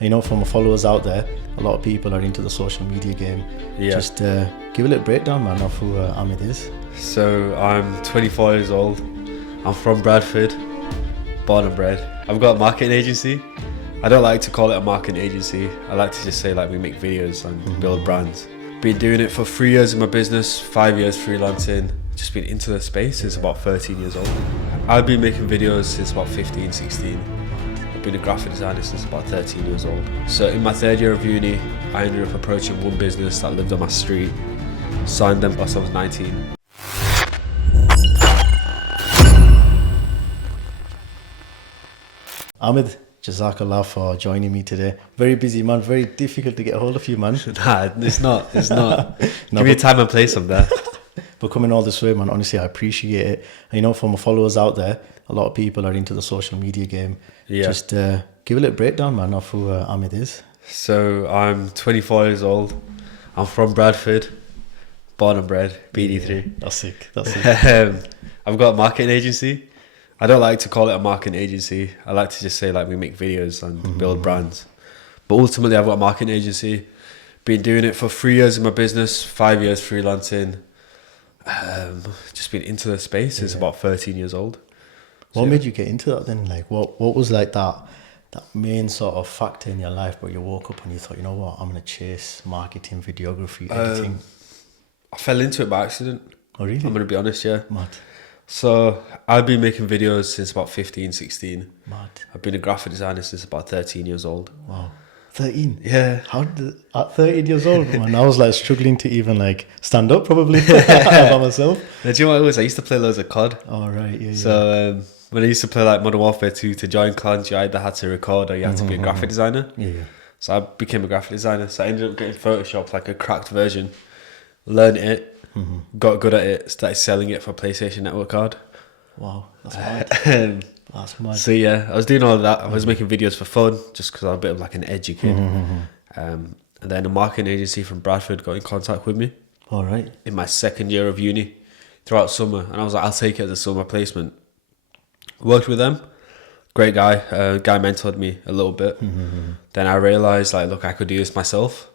And you know, for my followers out there, a lot of people are into the social media game. Yeah. Just give a little breakdown, man, of who Ahmed is. So I'm 24 years old. I'm from Bradford, born and bred. I've got a marketing agency. I don't like to call it a marketing agency. I like to just say like we make videos and build brands. Been doing it for 3 years in my business, 5 years freelancing. Just been into the space since about 13 years old. I've been making videos since about 15, 16. I've been a graphic designer since about 13 years old. So in my third year of uni, I ended up approaching one business that lived on my street, signed them whilst I was 19. Ahmed, Jazakallah for joining me today. Very busy, man. Very difficult to get hold of you, man. Nah, it's not. No, Give me a time and place from there. But coming all this way, man, honestly, I appreciate it. And you know, for my followers out there, a lot of people are into the social media game. Yeah. Just give a little breakdown, man, of who Ahmed is. So I'm 24 years old. I'm from Bradford, born and bred, BD3. Yeah, that's sick. That's sick. I've got a marketing agency. I don't like to call it a marketing agency. I like to just say like we make videos and build brands. But ultimately, I've got a marketing agency. Been doing it for 3 years in my business, 5 years freelancing. Just been into the space since about 13 years old. What made you get into that then? Like, what was like that main sort of factor in your life where you woke up and you thought, you know what, I'm gonna chase marketing, videography, editing? I fell into it by accident. Oh really? I'm going to be honest, yeah. Mad. So I've been making videos since about 15, 16. Mad. I've been a graphic designer since about 13 years old. Wow. 13? Yeah. How did, at 13 years old, man, I was like struggling to even like stand up probably by myself. Do you know what it was? I used to play loads of COD. Oh right, yeah. So when I used to play like Modern Warfare 2, to join clans, you either had to record or you had to be a graphic designer. Yeah. So I became a graphic designer. So I ended up getting Photoshop, like a cracked version, learned it, got good at it, started selling it for PlayStation Network card. Wow, that's mad. That's mad. So yeah, I was doing all of that. I was making videos for fun, just because I'm a bit of like an edgy kid. And then a marketing agency from Bradford got in contact with me All right. in my second year of uni throughout summer. And I was like, I'll take it as a summer placement. Worked with them. Great guy. Guy mentored me a little bit. Then I realised, like, look, I could do this myself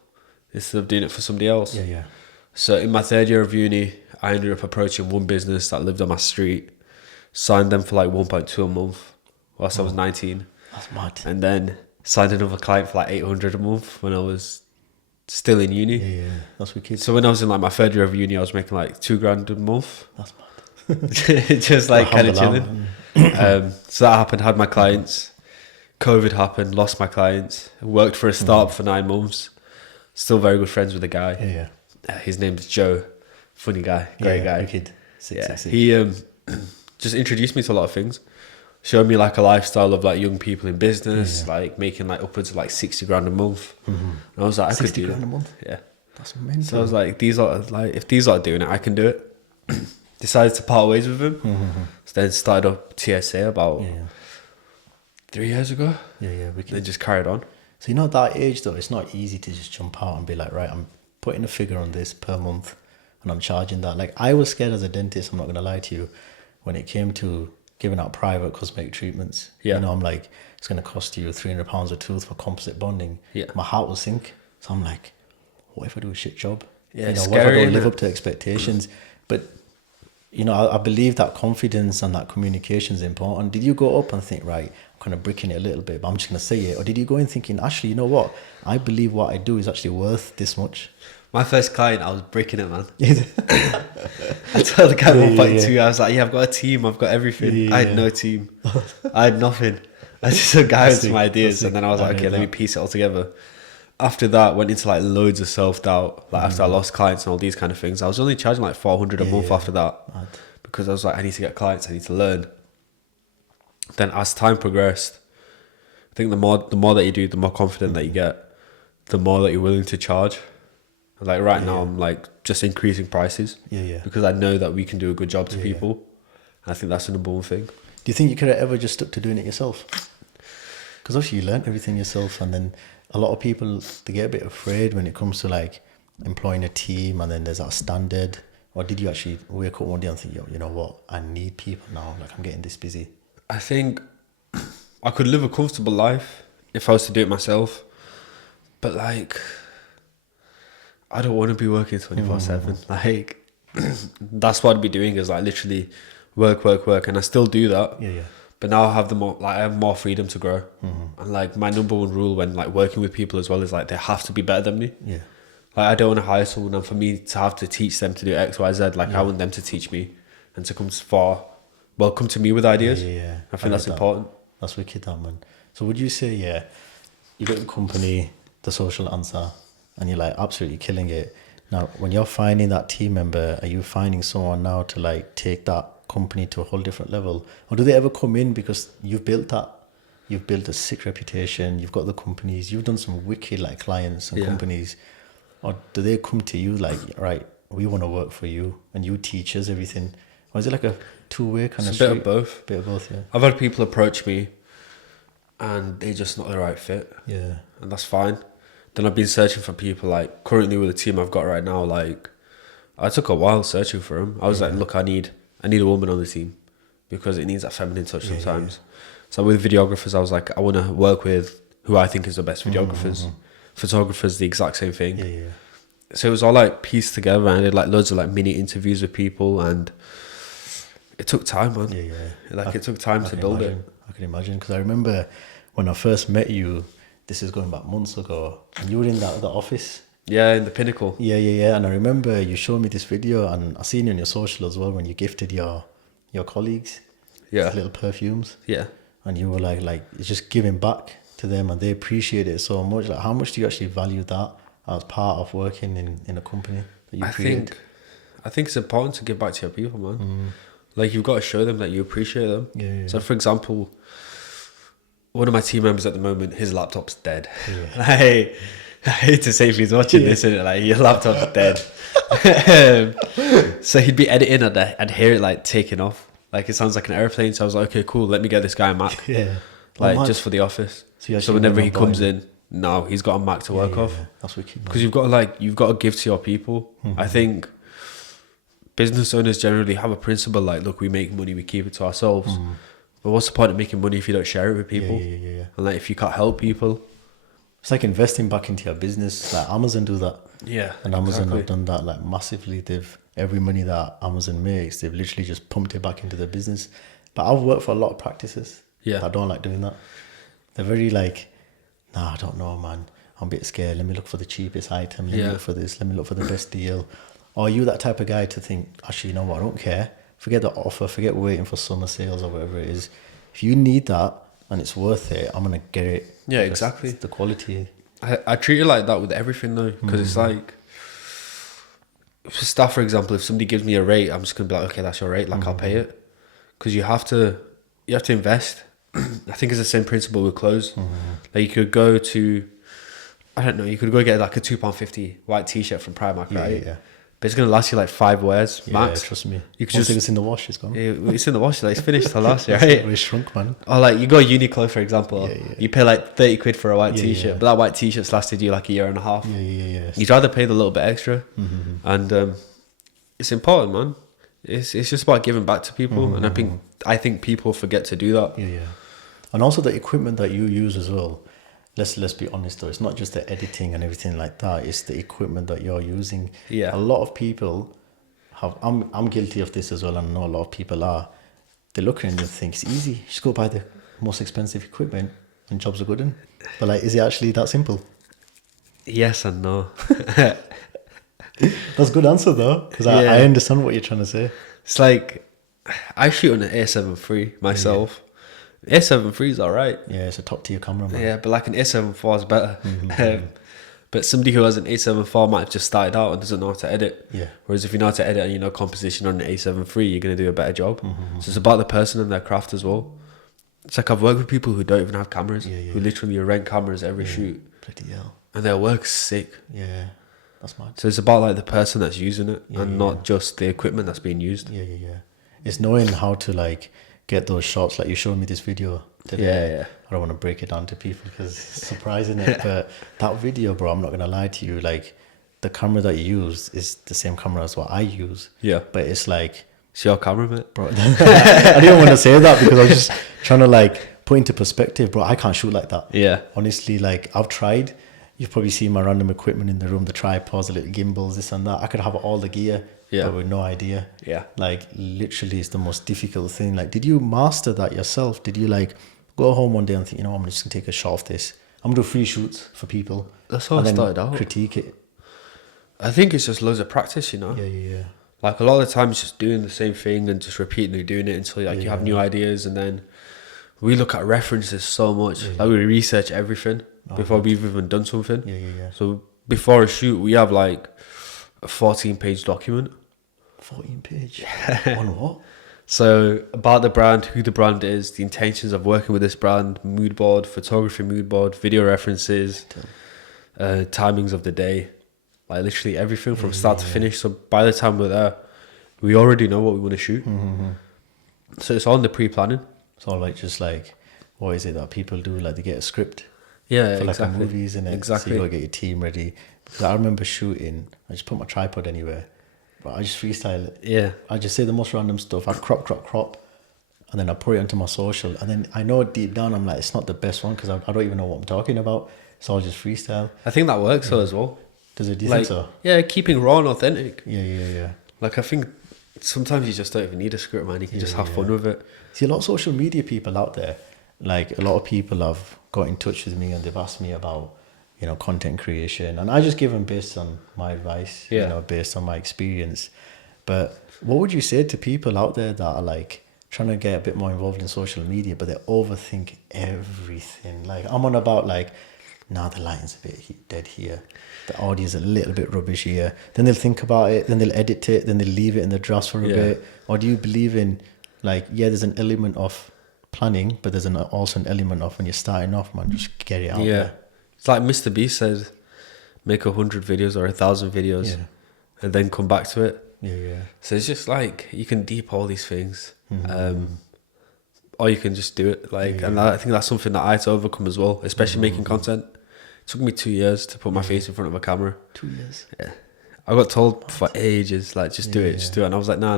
instead of doing it for somebody else. Yeah. So in my third year of uni, I ended up approaching one business that lived on my street, signed them for like 1.2 a month whilst I was 19. That's mad. And then signed another client for like 800 a month when I was still in uni. Yeah. That's wicked. So when I was in like my third year of uni, I was making like $2,000 a month. That's mad. Just like kind of Alhamdulillah. chilling. So that happened, had my clients. COVID happened, lost my clients. Worked for a startup for 9 months. Still very good friends with the guy. Yeah. His name's Joe. Funny guy, great guy. Wicked. Sick. He just introduced me to a lot of things. Showed me like a lifestyle of like young people in business, like making like upwards of like 60 grand a month. And I was like, I could 60 do grand that. a month? Yeah. That's mental. So I was like, if these are doing it, I can do it. Decided to part ways with him. So then started up TSA about 3 years ago. Yeah. Wicked. Then just carried on. So you know, at that age though, it's not easy to just jump out and be like, right, I'm putting a figure on this per month and I'm charging that. Like, I was scared as a dentist, I'm not going to lie to you, when it came to giving out private cosmetic treatments. Yeah. You know, I'm like, it's going to cost you £300 a tooth for composite bonding. Yeah. My heart will sink. So I'm like, what if I do a shit job? Yeah, you know, it's what if I scary, don't live innit? up to expectations? But, you know, I believe that confidence and that communication is important. Did you go up and think, right, I'm kind of bricking it a little bit, but I'm just going to say it? Or did you go in thinking, actually, you know what? I believe what I do is actually worth this much. My first client, I was breaking it, man. I told the guy 1.2, I was like, I've got a team, I've got everything. I had no team. I had nothing. I just a guy with some ideas, and then I was like, okay, let me piece it all together. After that, went into like loads of self-doubt, like after I lost clients and all these kind of things. I was only charging like 400 a month after that, because I was like, I need to get clients, I need to learn. Then as time progressed, I think the more that you do, the more confident that you get, the more that you're willing to charge. Like now, I'm like just increasing prices. Because I know that we can do a good job to people. I think that's the number one thing. Do you think you could have ever just stuck to doing it yourself? Because obviously you learn everything yourself, and then a lot of people, they get a bit afraid when it comes to like employing a team, and then there's that standard. Or did you actually wake up one day and think, yo, you know what, I need people now, like I'm getting this busy? I think I could live a comfortable life if I was to do it myself. But like, I don't want to be working 24/7. Like, that's what I'd be doing is like literally work, and I still do that. Yeah, yeah. But now I have I have more freedom to grow. And like my number one rule when like working with people as well is like they have to be better than me. Yeah. Like I don't want to hire someone and for me to have to teach them to do X, Y, Z. Like I want them to teach me and to come to me with ideas. Yeah. I think that's important. That's wicked, that, man. So would you say, you got the company, the Social Ansar, and you're like absolutely killing it. Now, when you're finding that team member, are you finding someone now to like take that company to a whole different level? Or do they ever come in because you've built that? You've built a sick reputation, you've got the companies, you've done some wicked like clients and companies. Or do they come to you like, right, we want to work for you and you teach us everything? Or is it like a two-way kind of It's a street? bit of both. Bit of both, yeah. I've had people approach me and they're just not the right fit. Yeah. And that's fine. Then I've been searching for people like currently with the team I've got right now. Like I took a while searching for them. I was like, look, I need a woman on the team because it needs that feminine touch sometimes. So with videographers, I was like, I want to work with who I think is the best videographers. Photographers, the exact same thing. Yeah. So it was all like pieced together, and I did like loads of like mini interviews with people, and it took time, man. Yeah. Like it took time to build it. I can imagine, because I remember when I first met you, this is going back months ago, and you were in the office. Yeah, in the Pinnacle. Yeah. And I remember you showed me this video, and I seen you on your social as well when you gifted your colleagues these little perfumes. Yeah. And you were like it's just giving back to them, and they appreciate it so much. Like, how much do you actually value that as part of working in a company that you create? I think it's important to give back to your people, man. Like you've got to show them that you appreciate them. Yeah. So for example, one of my team members at the moment, his laptop's dead. Yeah. I hate to say if he's watching this, innit? Like your laptop's dead. So he'd be editing and I'd hear it like taking off. Like it sounds like an airplane. So I was like, okay, cool. Let me get this guy a Mac. Yeah. Like just for the office. So whenever he comes in, no, he's got a Mac to work off. Yeah. That's wicked. Because you've got to give to your people. I think business owners generally have a principle like, look, we make money, we keep it to ourselves. But what's the point of making money if you don't share it with people? Yeah. And like if you can't help people. It's like investing back into your business. Like Amazon do that. Yeah. And Amazon have done that like massively. Every money that Amazon makes, they've literally just pumped it back into their business. But I've worked for a lot of practices. Yeah. I don't like doing that. They're very like, nah, I don't know, man. I'm a bit scared. Let me look for the cheapest item. Let me look for this. Let me look for the best deal. Or are you that type of guy to think, actually, you know what? I don't care. Forget the offer. Forget waiting for summer sales or whatever it is. If you need that and it's worth it, I'm going to get it. Yeah, exactly. It's the quality. I treat it like that with everything though. Because it's like, for staff, for example, if somebody gives me a rate, I'm just going to be like, okay, that's your rate. Like I'll pay it. Because you have to invest. I think it's the same principle with clothes. Like you could go to, I don't know, you could go get like a £2.50 white t-shirt from Primark, right? Yeah. But it's going to last you like 5 wears max. Yeah, trust me. You could Once it's in the wash, it's gone. It's in the wash, like it's finished till last year, right? It's shrunk, man. Or like you go Uniqlo, for example, you pay like 30 quid for a white t-shirt, yeah. but that white t-shirt's lasted you like a year and a half. Yeah. You'd rather pay the little bit extra. And it's important, man. It's just about giving back to people, and I think people forget to do that. Yeah. And also the equipment that you use as well. Let's be honest though, it's not just the editing and everything like that, it's the equipment that you're using. Yeah. A lot of people have, I'm guilty of this as well, and I know a lot of people are. They look at it and they think it's easy, just go buy the most expensive equipment and jobs are good in. But like, is it actually that simple? Yes and no. That's a good answer though, because I understand what you're trying to say. It's like, I shoot on an A7 III myself. A7 III is alright. Yeah, it's a top tier camera, man. Yeah, but like an A7 IV is better. But somebody who has an A7 IV might have just started out and doesn't know how to edit. Yeah. Whereas if you know how to edit and you know composition on an A7 III, you're going to do a better job. So it's about the person and their craft as well. It's like I've worked with people who don't even have cameras, who literally rent cameras every shoot. Bloody hell. And their work's sick. Yeah, that's mad. So it's about like the person that's using it and not just the equipment that's being used. Yeah. It's knowing how to like get those shots. Like you showed me this video today. Yeah. I don't want to break it down to people because it's surprising it. But that video, bro, I'm not gonna lie to you. Like the camera that you use is the same camera as what I use. Yeah. But it's like, It's your camera, mate. bro. I didn't want to say that because I was just trying to like put into perspective, bro. I can't shoot like that. Yeah. Honestly, like I've tried. you've probably seen my random equipment in the room, the tripods, the little gimbals, this and that. I could have all the gear, Yeah. but with no idea. Yeah. Like, literally, it's the most difficult thing. Like, did you master that yourself? Did you, like, go home one day and think, you know, I'm just going to take a shot of this. I'm going to do free shoots for people. That's how and I then started out. critique it. I think it's just loads of practice, you know? Yeah. Like, a lot of the time it's just doing the same thing and just repeatedly doing it until, like, you have new ideas. And then we look at references so much. Like, we research everything before we've even done something. Yeah. So before a shoot, we have, like, a 14-page document. 14 page? On what? So about the brand, who the brand is, the intentions of working with this brand, mood board, photography mood board, video references, timings of the day, like literally everything from start to finish. So by the time we're there, we already know what we want to shoot. So it's all in the pre-planning. It's all like, just like, what is it that people do? Like, they get a script Yeah, for like exactly. a movies, and Exactly. so you gotta get your team ready. Because I remember shooting, I just put my tripod anywhere, but I just freestyle it. Yeah. I just say the most random stuff. I crop, and then I put it onto my social. And then I know deep down, I'm like, it's not the best one because I don't even know what I'm talking about. So I'll just freestyle. I think that works though as well. Does it? Do you Like, think so? yeah, keeping raw and authentic. Yeah. Like, I think sometimes you just don't even need a script, man. You can just have fun with it. See, a lot of social media people out there, like a lot of people have got in touch with me and they've asked me about, you know, content creation. And I just give them based on my advice, you know, based on my experience. But what would you say to people out there that are like trying to get a bit more involved in social media, but they overthink everything? Like, I'm on about like, nah, the lighting's a bit dead here. The audio's a little bit rubbish here. Then they'll think about it, then they'll edit it, then they'll leave it in the drafts for a bit. Or do you believe in, like, yeah, there's an element of planning, but there's also an element of when you're starting off, man, just get it out there. It's like Mr. Beast said, make 100 videos or 1,000 videos and then come back to it. Yeah. So it's just like, you can deep all these things. Or you can just do it. Like, and I think that's something that I had to overcome as well, especially making content. It took me 2 years to put my face in front of a camera. 2 years? Yeah. I got told for ages, like, just do it, just do it. And I was like, no.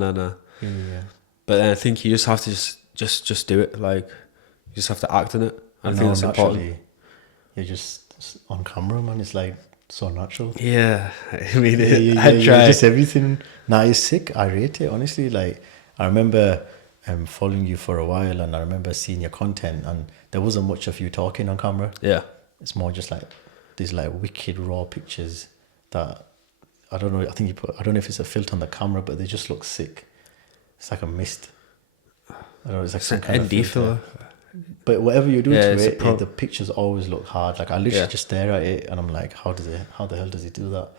Yeah. But then I think you just have to just do it. Like, you just have to act on it. I think that's important. You're just on camera, man. It's like so natural. Yeah. I mean, I try. Just everything. Now you're sick. I rate it, honestly. Like, I remember following you for a while, and I remember seeing your content, and there wasn't much of you talking on camera. Yeah. It's more just like these like wicked raw pictures that I don't know. I think I don't know if it's a filter on the camera, but they just look sick. It's like a mist. I don't know. It's like some kind of ND filter. filler. But whatever you do to it, a the pictures always look hard. Like, I literally just stare at it, and I'm like, how the hell does he do that?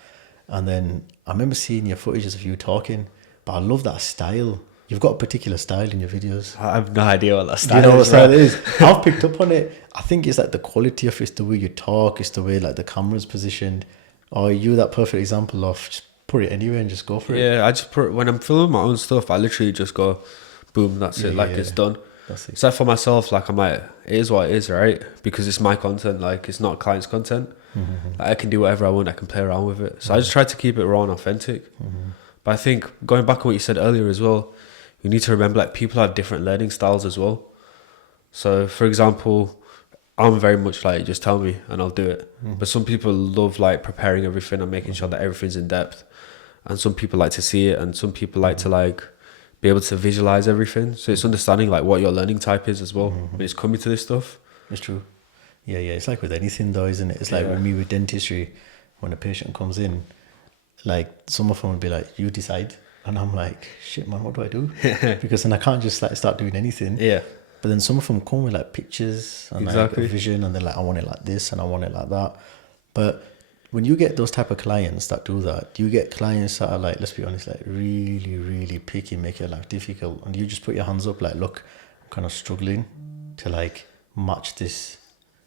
And then I remember seeing your footages of you talking, but I love that style. You've got a particular style in your videos. I have no idea what that style Do you know is. what style it is? I've picked up on it. I think it's like the quality of it, it's the way you talk, it's the way like the camera's positioned. Or you that perfect example of just put it anywhere and just go for it. Yeah, I just put, when I'm filming my own stuff, I literally just go, boom, that's it. Like, it's done. That's it. So for myself, like, I'm like, it is what it is, right? Because it's my content, like, it's not client's content. Like, I can do whatever I want, I can play around with it. So I just try to keep it raw and authentic. But I think, going back on what you said earlier as well, you need to remember, like, people have different learning styles as well. So, for example, I'm very much like, just tell me and I'll do it. But some people love, like, preparing everything and making sure that everything's in depth. And some people like to see it, and some people like to, like, be able to visualize everything. So it's understanding, like, what your learning type is as well when it's coming to this stuff. It's true. Yeah. It's like with anything though, isn't it? It's like with me with dentistry, when a patient comes in, like, some of them will be like, you decide. And I'm like, shit, man, what do I do? Because then I can't just like start doing anything. Yeah. But then some of them come with like pictures and like a vision, and they're like, I want it like this and I want it like that. But when you get those type of clients that do that, do you get clients that are like, let's be honest, like really, really picky, make your life difficult? And you just put your hands up like, look, I'm kind of struggling to like match this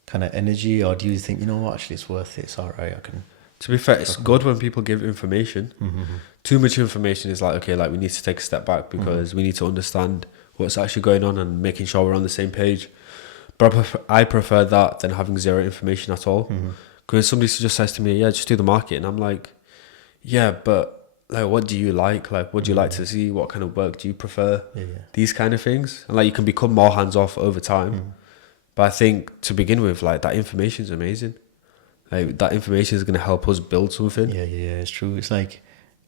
kind of energy? Or do you think, you know what, actually it's worth it, it's all right, I can... To be fair, it's good when people give information. Too much information is like, okay, like, we need to take a step back because we need to understand what's actually going on and making sure we're on the same page. But I prefer that than having zero information at all. Because somebody just says to me, yeah, just do the market. And I'm like, yeah, but like, what do you like? Like, what do you like to see? What kind of work do you prefer? These kind of things. And like, you can become more hands-off over time. But I think to begin with, like, that information is amazing. Like that information is going to help us build something. Yeah, it's true. It's like,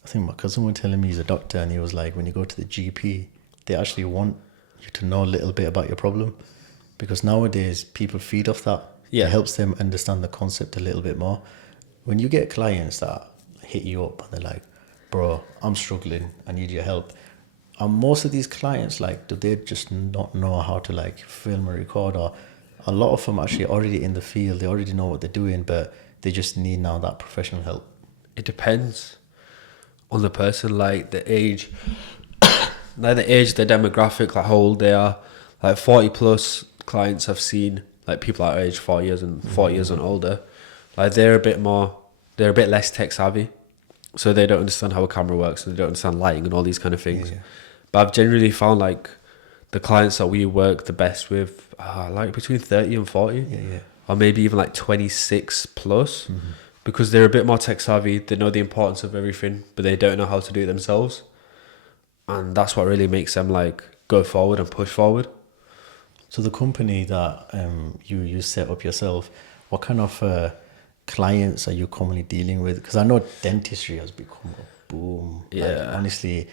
I think my cousin was telling me he's a doctor, and he was like, when you go to the GP, they actually want you to know a little bit about your problem, because nowadays people feed off that. Yeah. It helps them understand the concept a little bit more. When you get clients that hit you up and they're like, bro, I'm struggling, I need your help. And most of these clients, like, do they just not know how to like film or record? Or a lot of them actually already in the field, they already know what they're doing, but they just need now that professional help. It depends on the person, like the age, the demographic, like how old they are. Like 40 plus clients I've seen, like people our age, 4 years and 40 years and older, like they're a bit less tech savvy, so they don't understand how a camera works, and they don't understand lighting and all these kind of things. Yeah. But I've generally found like the clients that we work the best with are like between 30 and 40, or maybe even like 26 plus, because they're a bit more tech savvy. They know the importance of everything, but they don't know how to do it themselves, and that's what really makes them like go forward and push forward. So the company that you set up yourself, what kind of clients are you commonly dealing with? Because I know dentistry has become a boom. Yeah. Like, honestly,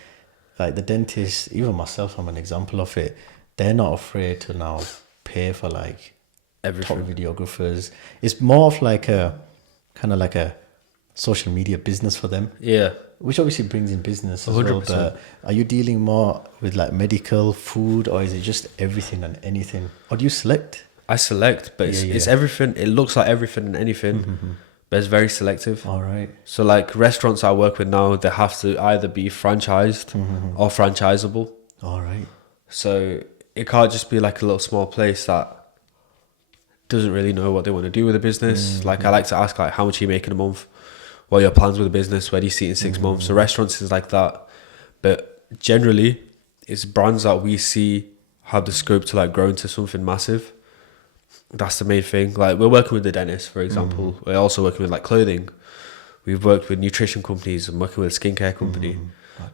like the dentists, even myself, I'm an example of it. They're not afraid to now pay for like Everything. top videographers. It's more of like a kind of like a social media business for them. Yeah. Which obviously brings in business as well, 100%. but are you dealing more with like medical, food, or is it just everything and anything? Or do you select? I select, but it's everything. It looks like everything and anything, but it's very selective. All right. So like restaurants I work with now, they have to either be franchised or franchisable. All right. So it can't just be like a little small place that doesn't really know what they want to do with the business. Like I like to ask like, how much are you making a month? What are your plans with the business? Where do you see it in 6 months? So restaurants is like that. But generally, it's brands that we see have the scope to like grow into something massive. That's the main thing. Like we're working with the dentist, for example. We're also working with like clothing. We've worked with nutrition companies and working with a skincare company.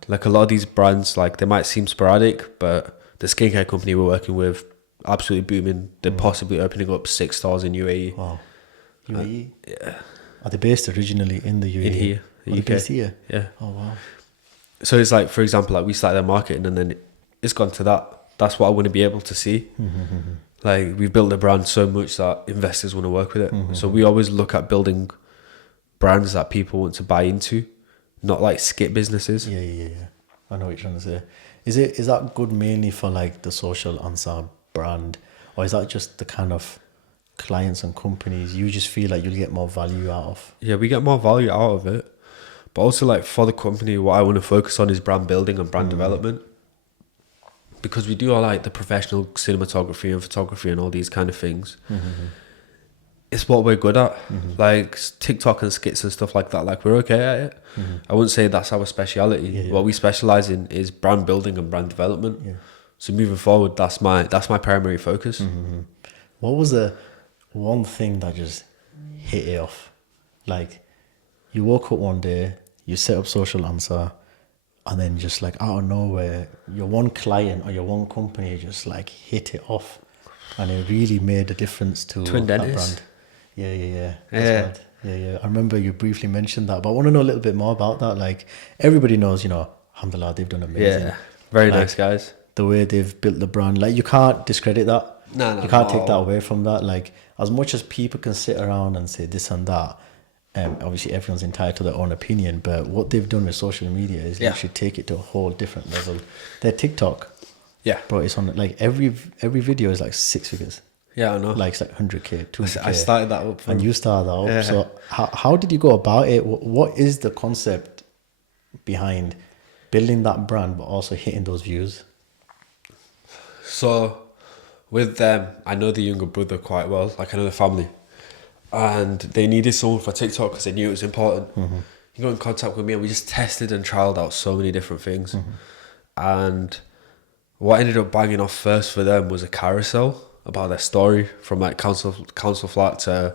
Like a lot of these brands, like they might seem sporadic, but the skincare company we're working with, absolutely booming. They're possibly opening up 6 stores in UAE. Wow. UAE? Yeah. Are they based originally in the UAE? In here, the Are they UK. based here? Yeah. Oh, wow. So it's like, for example, like we started their marketing and then it's gone to that. That's what I want to be able to see. Like we've built a brand so much that investors want to work with it. So we always look at building brands that people want to buy into, not like skip businesses. Yeah. I know what you're trying to say. Is that good mainly for like the Social Ansar brand, or is that just the kind of clients and companies you just feel like you'll get more value out of? Yeah, we get more value out of it. But also like for the company, what I want to focus on is brand building and brand development. Because we do all like the professional cinematography and photography and all these kind of things. It's what we're good at. Like TikTok and skits and stuff like that. Like we're okay at it. I wouldn't say that's our speciality. Yeah. What we specialize in is brand building and brand development. Yeah. So moving forward, that's my primary focus. What was the one thing that just hit it off? Like you woke up one day, you set up Social Ansar, and then just like out of nowhere, your one client or your one company just like hit it off, and it really made a difference to Twin that dentists. brand. Yeah. That's mad. Yeah. I remember you briefly mentioned that, but I want to know a little bit more about that. Like everybody knows, alhamdulillah, they've done amazing. Yeah, very Like, nice guys. The way they've built the brand, like you can't discredit that. No, you can't not take at that all. away from that. Like as much as people can sit around and say this and that, obviously everyone's entitled to their own opinion, but what they've done with social media is literally take it to a whole different level. Their TikTok, bro, it's on like every video is like 6 figures. Yeah, I know. Like it's like 100k, 200k. I started that up. And you started that up. Yeah. So how did you go about it? What is the concept behind building that brand but also hitting those views? So with them, I know the younger brother quite well. Like I know the family. And they needed someone for TikTok because they knew it was important. He got in contact with me and we just tested and trialed out so many different things. And what ended up banging off first for them was a carousel about their story from like council flat to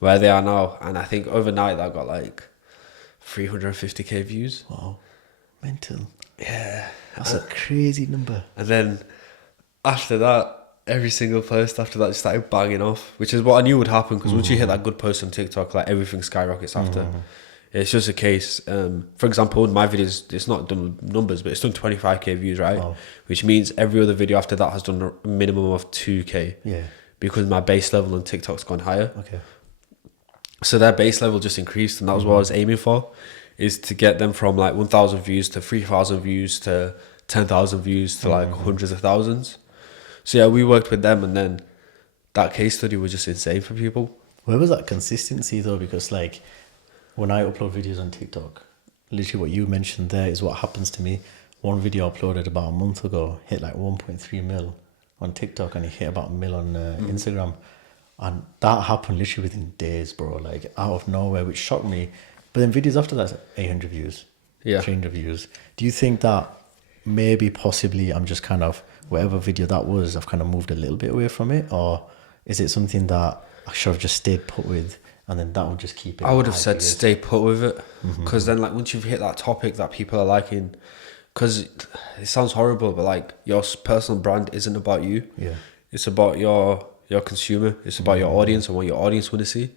where they are now. And I think overnight that got like 350k views. Wow, mental. Yeah. That's a crazy number. And then after that, every single post after that just started banging off, which is what I knew would happen, because once you hit that good post on TikTok, like everything skyrockets after. It's just a case. For example, in my videos, it's not done numbers, but it's done 25k views, right? Wow. Which means every other video after that has done a minimum of 2k. Yeah. Because my base level on TikTok's gone higher. Okay. So their base level just increased, and that was what I was aiming for, is to get them from like 1,000 views to 3,000 views to 10,000 views to like hundreds of thousands. So yeah, we worked with them, and then that case study was just insane for people. Where was that consistency though? Because like when I upload videos on TikTok, literally what you mentioned there is what happens to me. One video uploaded about a month ago hit like 1.3 mil on TikTok, and it hit about a mil on Instagram. And that happened literally within days, bro, like out of nowhere, which shocked me. But then videos after that, 800 views, Yeah. 300 views. Do you think that maybe possibly I'm just kind of, whatever video that was, I've kind of moved a little bit away from it? Or is it something that I should have just stayed put with, and then that would just keep it? I would have said stay put with it, because then like once you've hit that topic that people are liking, because it sounds horrible, but like your personal brand isn't about you. Yeah. It's about your consumer. It's about your audience and what your audience want to see.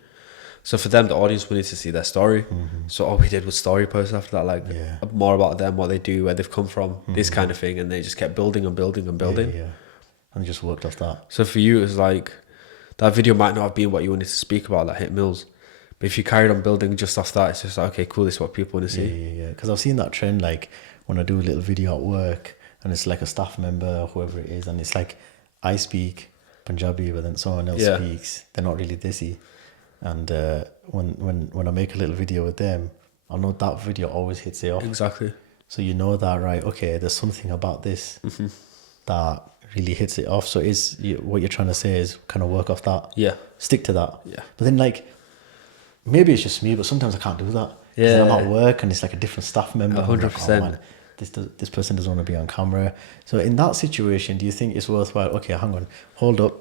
So for them, the audience wanted to see their story. So all we did was story posts after that, like more about them, what they do, where they've come from, this kind of thing, and they just kept building and building and building. Yeah. And just worked off that. So for you, it was like that video might not have been what you wanted to speak about, that hit mills. But if you carried on building just off that, it's just like, okay, cool, this is what people want to see. Yeah. Because I've seen that trend, like when I do a little video at work, and it's like a staff member or whoever it is, and it's like I speak Punjabi, but then someone else speaks. They're not really Desi. And when I make a little video with them, I know that video always hits it off. Exactly. So you know that, right? Okay, there's something about this that really hits it off. So what you're trying to say is kind of work off that. Yeah. Stick to that. Yeah. But then like, maybe it's just me, but sometimes I can't do that. Yeah. I'm at work and it's like a different staff member. 100%. Like, oh, this person doesn't want to be on camera. So in that situation, do you think it's worthwhile? Okay, hang on, hold up,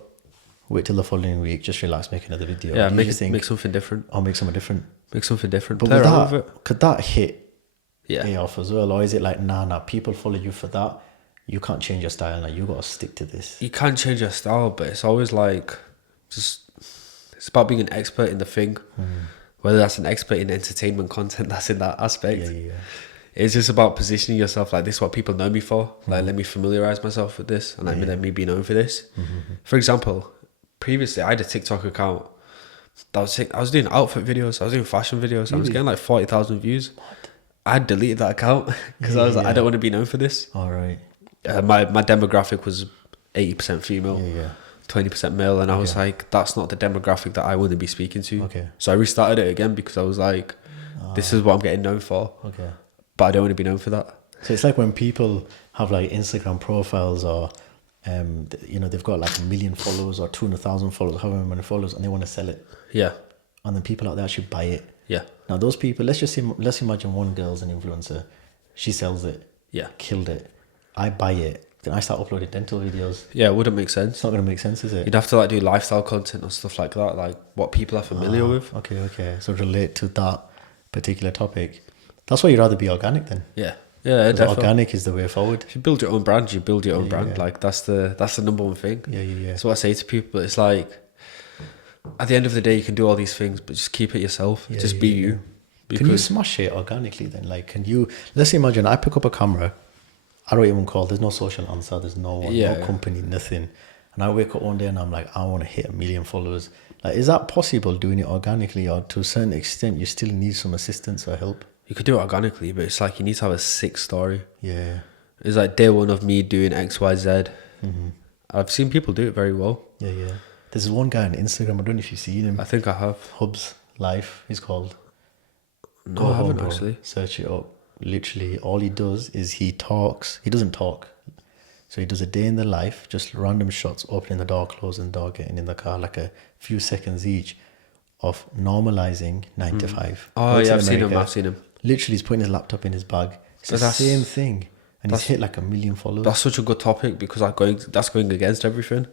wait till the following week, just relax, make another video. Yeah, Do you think, make something different. I'll make something different. Make something different. But Play with around that, with it. could that hit Yeah. off as well? Or is it like, nah, people follow you for that. You can't change your style. Now you got to stick to this. You can change your style, but it's always like, it's about being an expert in the thing. Whether that's an expert in entertainment content, that's in that aspect. Yeah. It's just about positioning yourself like, this is what people know me for. Like, let me familiarize myself with this, and let me be known for this. For example, previously I had a TikTok account that I was doing outfit videos, I was doing fashion videos. I was getting like 40,000 views. I deleted that account because I was like, I don't want to be known for this. All right. My demographic was 80% female, 20% male, and I was like, that's not the demographic that I want to be speaking to. Okay. So I restarted it again because I was like, this is what I'm getting known for. Okay. But I don't want to be known for that. So it's like when people have like Instagram profiles, or they've got like 1 million followers or 200,000 followers, however many followers, and they want to sell it. Yeah. And then people out there actually buy it. Yeah. Now those people, let's imagine one girl's an influencer. She sells it. Yeah. Killed it. I buy it. Then I start uploading dental videos. Yeah, it wouldn't make sense. It's not going to make sense, is it? You'd have to like do lifestyle content and stuff like that, like what people are familiar with. Okay. So relate to that particular topic. That's why you'd rather be organic then. Yeah, 'Cause definitely. organic is the way forward. If you build your own brand, you build your own brand. Yeah. Like that's the number one thing. Yeah. So what I say to people, it's like, at the end of the day, you can do all these things, but just keep it yourself. Just be you. Can you smash it organically then? Like, can you? Let's imagine I pick up a camera. I don't even call. There's no Social Ansar. There's no one, no company, nothing. And I wake up one day and I'm like, I want to hit 1 million followers. Like, is that possible doing it organically, or to a certain extent you still need some assistance or help? You could do it organically, but it's like you need to have a sick story. Yeah. It's like day one of me doing X, Y, Z. I've seen people do it very well. Yeah. There's one guy on Instagram. I don't know if you've seen him. I think I have. Hubs Life, he's called. No, I haven't actually. Search it up. Literally, all he does is he talks. He doesn't talk. So he does a day in the life, just random shots, opening the door, closing the door, getting in the car, like a few seconds each, of normalizing 9 to 5. Oh, Works yeah, in I've seen him. Literally, he's putting his laptop in his bag. It's the same thing. And he's hit like 1 million followers. That's such a good topic, because that's going against everything.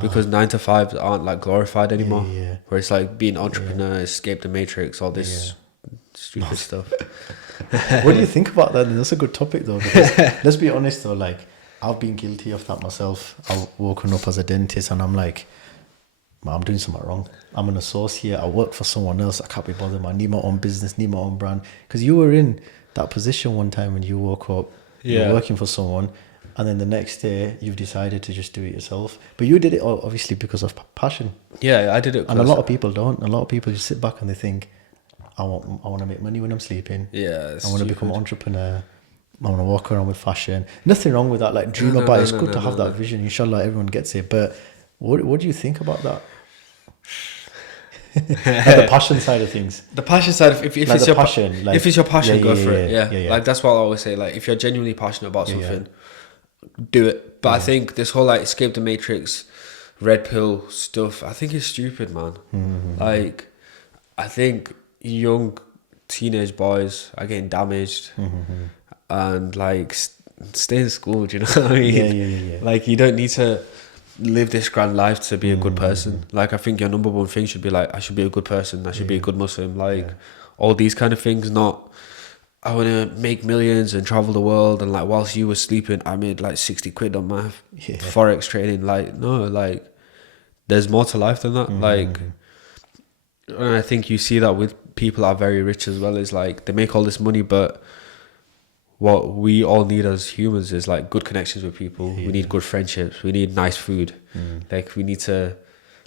Because 9 to 5 aren't like glorified anymore. Yeah. Where it's like being entrepreneur, escape the matrix, all this stupid stuff. What do you think about that? That's a good topic though, because let's be honest though, like I've been guilty of that myself. I've woken up as a dentist and I'm like, man, I'm doing something wrong. I'm an associate. I work for someone else. I can't be bothered. Man. I need my own business, need my own brand. Because you were in that position one time when you woke up, you're working for someone, and then the next day you've decided to just do it yourself. But you did it obviously because of passion. Yeah, I did it. And a lot of people don't. A lot of people just sit back and they think, I want to make money when I'm sleeping. Yeah, I want to become an entrepreneur. I want to walk around with fashion. Nothing wrong with that. Like, dream about it. It's good to have that vision. Inshallah, everyone gets it. But what do you think about that? Like the passion side of things. The passion side, if like it's your passion, like, if it's your passion, go for it. Yeah. Like that's what I always say. Like if you're genuinely passionate about something, do it. But I think this whole like escape the matrix, red pill stuff, I think it's stupid, man. Like, I think young teenage boys are getting damaged, and like stay in school. Do you know what I mean? Yeah. Like you don't need to live this grand life to be a good person. Like I think your number one thing should be like, I should be a good person, I should be a good Muslim, like all these kind of things. Not I want to make millions and travel the world, and like whilst you were sleeping I made like 60 quid on my forex trading. Like no, like there's more to life than that. Like, and I think you see that with people that are very rich as well. Is like they make all this money, but what we all need as humans is like good connections with people. We need good friendships. We need nice food. Like we need to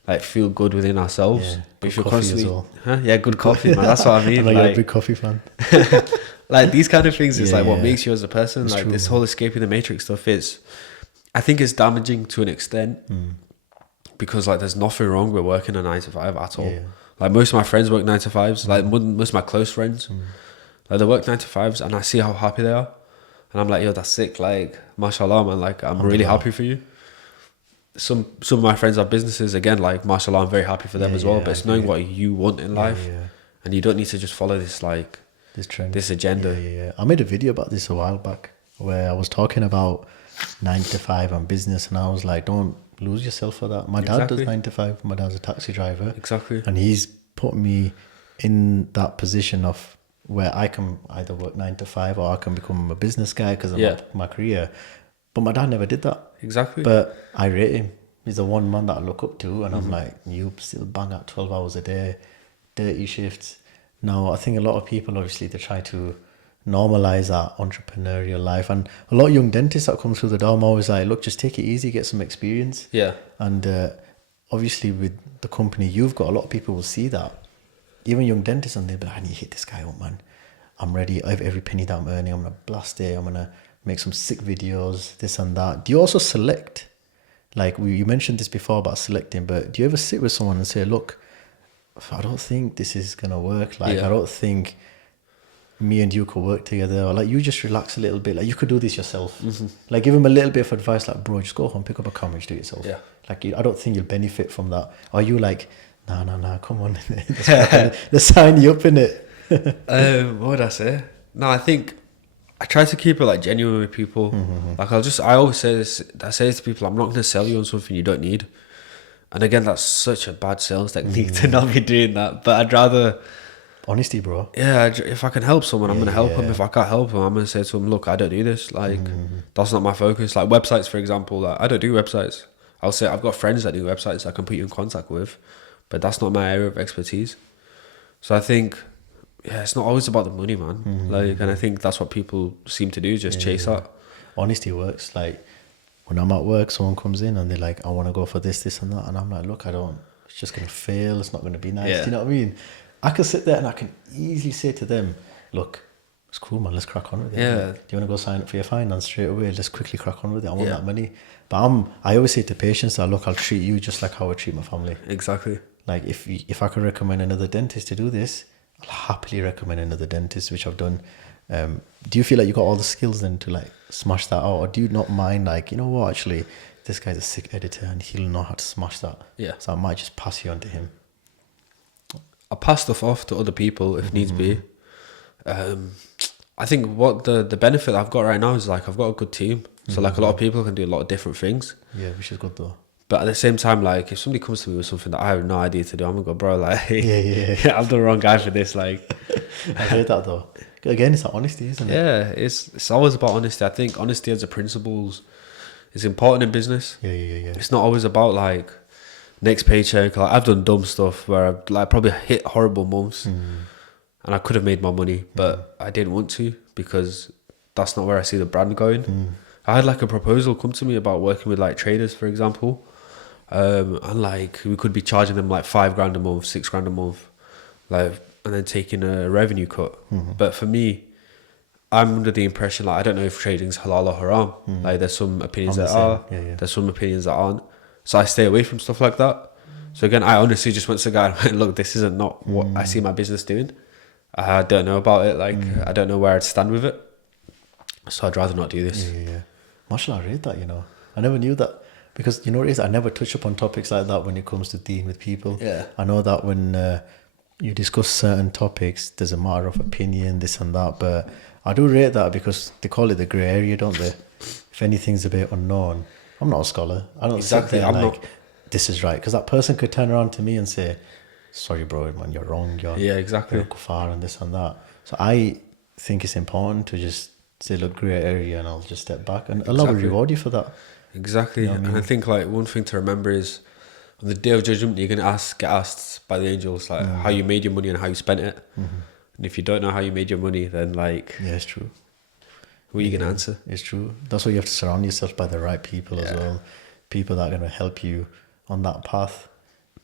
like feel good within ourselves. Good if you're coffee constantly, as well. Yeah, good coffee, man. That's what I mean. I know like, you're a big coffee fan. like these kind of things is like what Yeah. makes you as a person. It's like true, this man. whole escaping the matrix stuff is, I think it's damaging to an extent because like there's nothing wrong with working a 9 to 5 at all. Like most of my friends work 9 to 5s. Like most of my close friends, like they work 9 to 5s, and I see how happy they are. And I'm like, yo, that's sick. Like, mashallah, man. Like, I'm really happy for you. Some of my friends have businesses. Again, like, mashallah, I'm very happy for them as well. But it's knowing what you want in life. And you don't need to just follow this, like, this trend, this agenda. Yeah. I made a video about this a while back where I was talking about 9 to 5 and business. And I was like, don't lose yourself for that. My dad does 9 to 5. My dad's a taxi driver. Exactly. And he's put me in that position of where I can either work 9 to 5 or I can become a business guy because of my career. But my dad never did that. Exactly. But I rate him. He's the one man that I look up to, and I'm like, you still bang out 12 hours a day, dirty shifts. Now, I think a lot of people, obviously, they try to normalize that entrepreneurial life. And a lot of young dentists that come through the door, I'm always like, look, just take it easy, get some experience. Yeah. And obviously, with the company you've got, a lot of people will see that. Even young dentists, and they'll be like, I need to hit this guy up, man. I'm ready. Every penny that I'm earning, I'm going to blast it. I'm going to make some sick videos, this and that. Do you also select? Like, you mentioned this before about selecting, but do you ever sit with someone and say, look, I don't think this is going to work. Like, I don't think me and you could work together. Or like, you just relax a little bit. Like, you could do this yourself. Like, give him a little bit of advice. Like, bro, just go home, pick up a camera, just do it yourself. Yeah. Like, I don't think you'll benefit from that. Or you like, nah, come on. Let's sign you up in it. What would I say? No, I think I try to keep it like genuine with people. Like I always say this. I say to people, I'm not going to sell you on something you don't need. And again, that's such a bad sales technique to not be doing that. But I'd rather honesty, bro. Yeah, if I can help someone, I'm going to help them. If I can't help them, I'm going to say to them, look, I don't do this. Like that's not my focus. Like websites, for example. Like I don't do websites. I'll say I've got friends that do websites I can put you in contact with, but that's not my area of expertise. So I think, yeah, it's not always about the money, man. Like, and I think that's what people seem to do, just chase that. Honesty works. Like when I'm at work, someone comes in and they're like, I want to go for this and that, and I'm like, look, I don't. It's just gonna fail. It's not gonna be nice. Do you know what I mean? I can sit there and I can easily say to them, look, it's cool, man. Let's crack on with it. Yeah. Do you want to go sign up for your finance straight away? Let's quickly crack on with it. I want that money. But I always say to patients that, look, I'll treat you just like how I treat my family. Exactly. Like if I could recommend another dentist to do this, I'll happily recommend another dentist, which I've done. Do you feel like you got all the skills then to like smash that out, or do you not mind, like, you know what, actually this guy's a sick editor and he'll know how to smash that? Yeah. So I might just pass you on to him. I pass stuff off to other people if needs be. I think what the benefit I've got right now is like I've got a good team. So like a lot of people can do a lot of different things. Yeah, which is good though. But at the same time, like if somebody comes to me with something that I have no idea to do, I'm gonna go, bro, like Yeah. I'm the wrong guy for this. Like I heard that though. Again, it's that honesty, isn't it? Yeah, it's always about honesty. I think honesty as a principles It's important in business. Yeah. It's not always about like next paycheck. Like I've done dumb stuff where I've like probably hit horrible months, and I could have made more money, but I didn't want to because that's not where I see the brand going. I had like a proposal come to me about working with like traders, for example, and like we could be charging them like $5,000 a month, $6,000 a month, like, and then taking a revenue cut. But for me, I'm under the impression like I don't know if trading's halal or haram. Like there's some opinions that are, there's some opinions that aren't. So I stay away from stuff like that. So again, I honestly just went to the guy and went, look, this isn't not what I see my business doing. I don't know about it. Like I don't know where I'd stand with it. So I'd rather not do this. Yeah. Mashallah, I read that, I never knew that. Because you know what it is, I never touch upon topics like that when it comes to dealing with people. Yeah. I know that when you discuss certain topics, there's a matter of opinion, this and that, but I do rate that because they call it the grey area, don't they? If anything's a bit unknown, I'm not a scholar. I don't sit there I'm like, not. this is right. Because that person could turn around to me and say, sorry bro, man, you're wrong. You're exactly. kuffar and this and that. So I think it's important to just say, look, grey area, and I'll just step back. And Allah will reward you for that. Exactly. And I think like one thing to remember is on the day of judgment, you're going to get asked by the angels like how you made your money and how you spent it. And if you don't know how you made your money, then like... Yeah, it's true. Who are you going to answer? It's true. That's why you have to surround yourself by the right people as well. People that are going to help you on that path.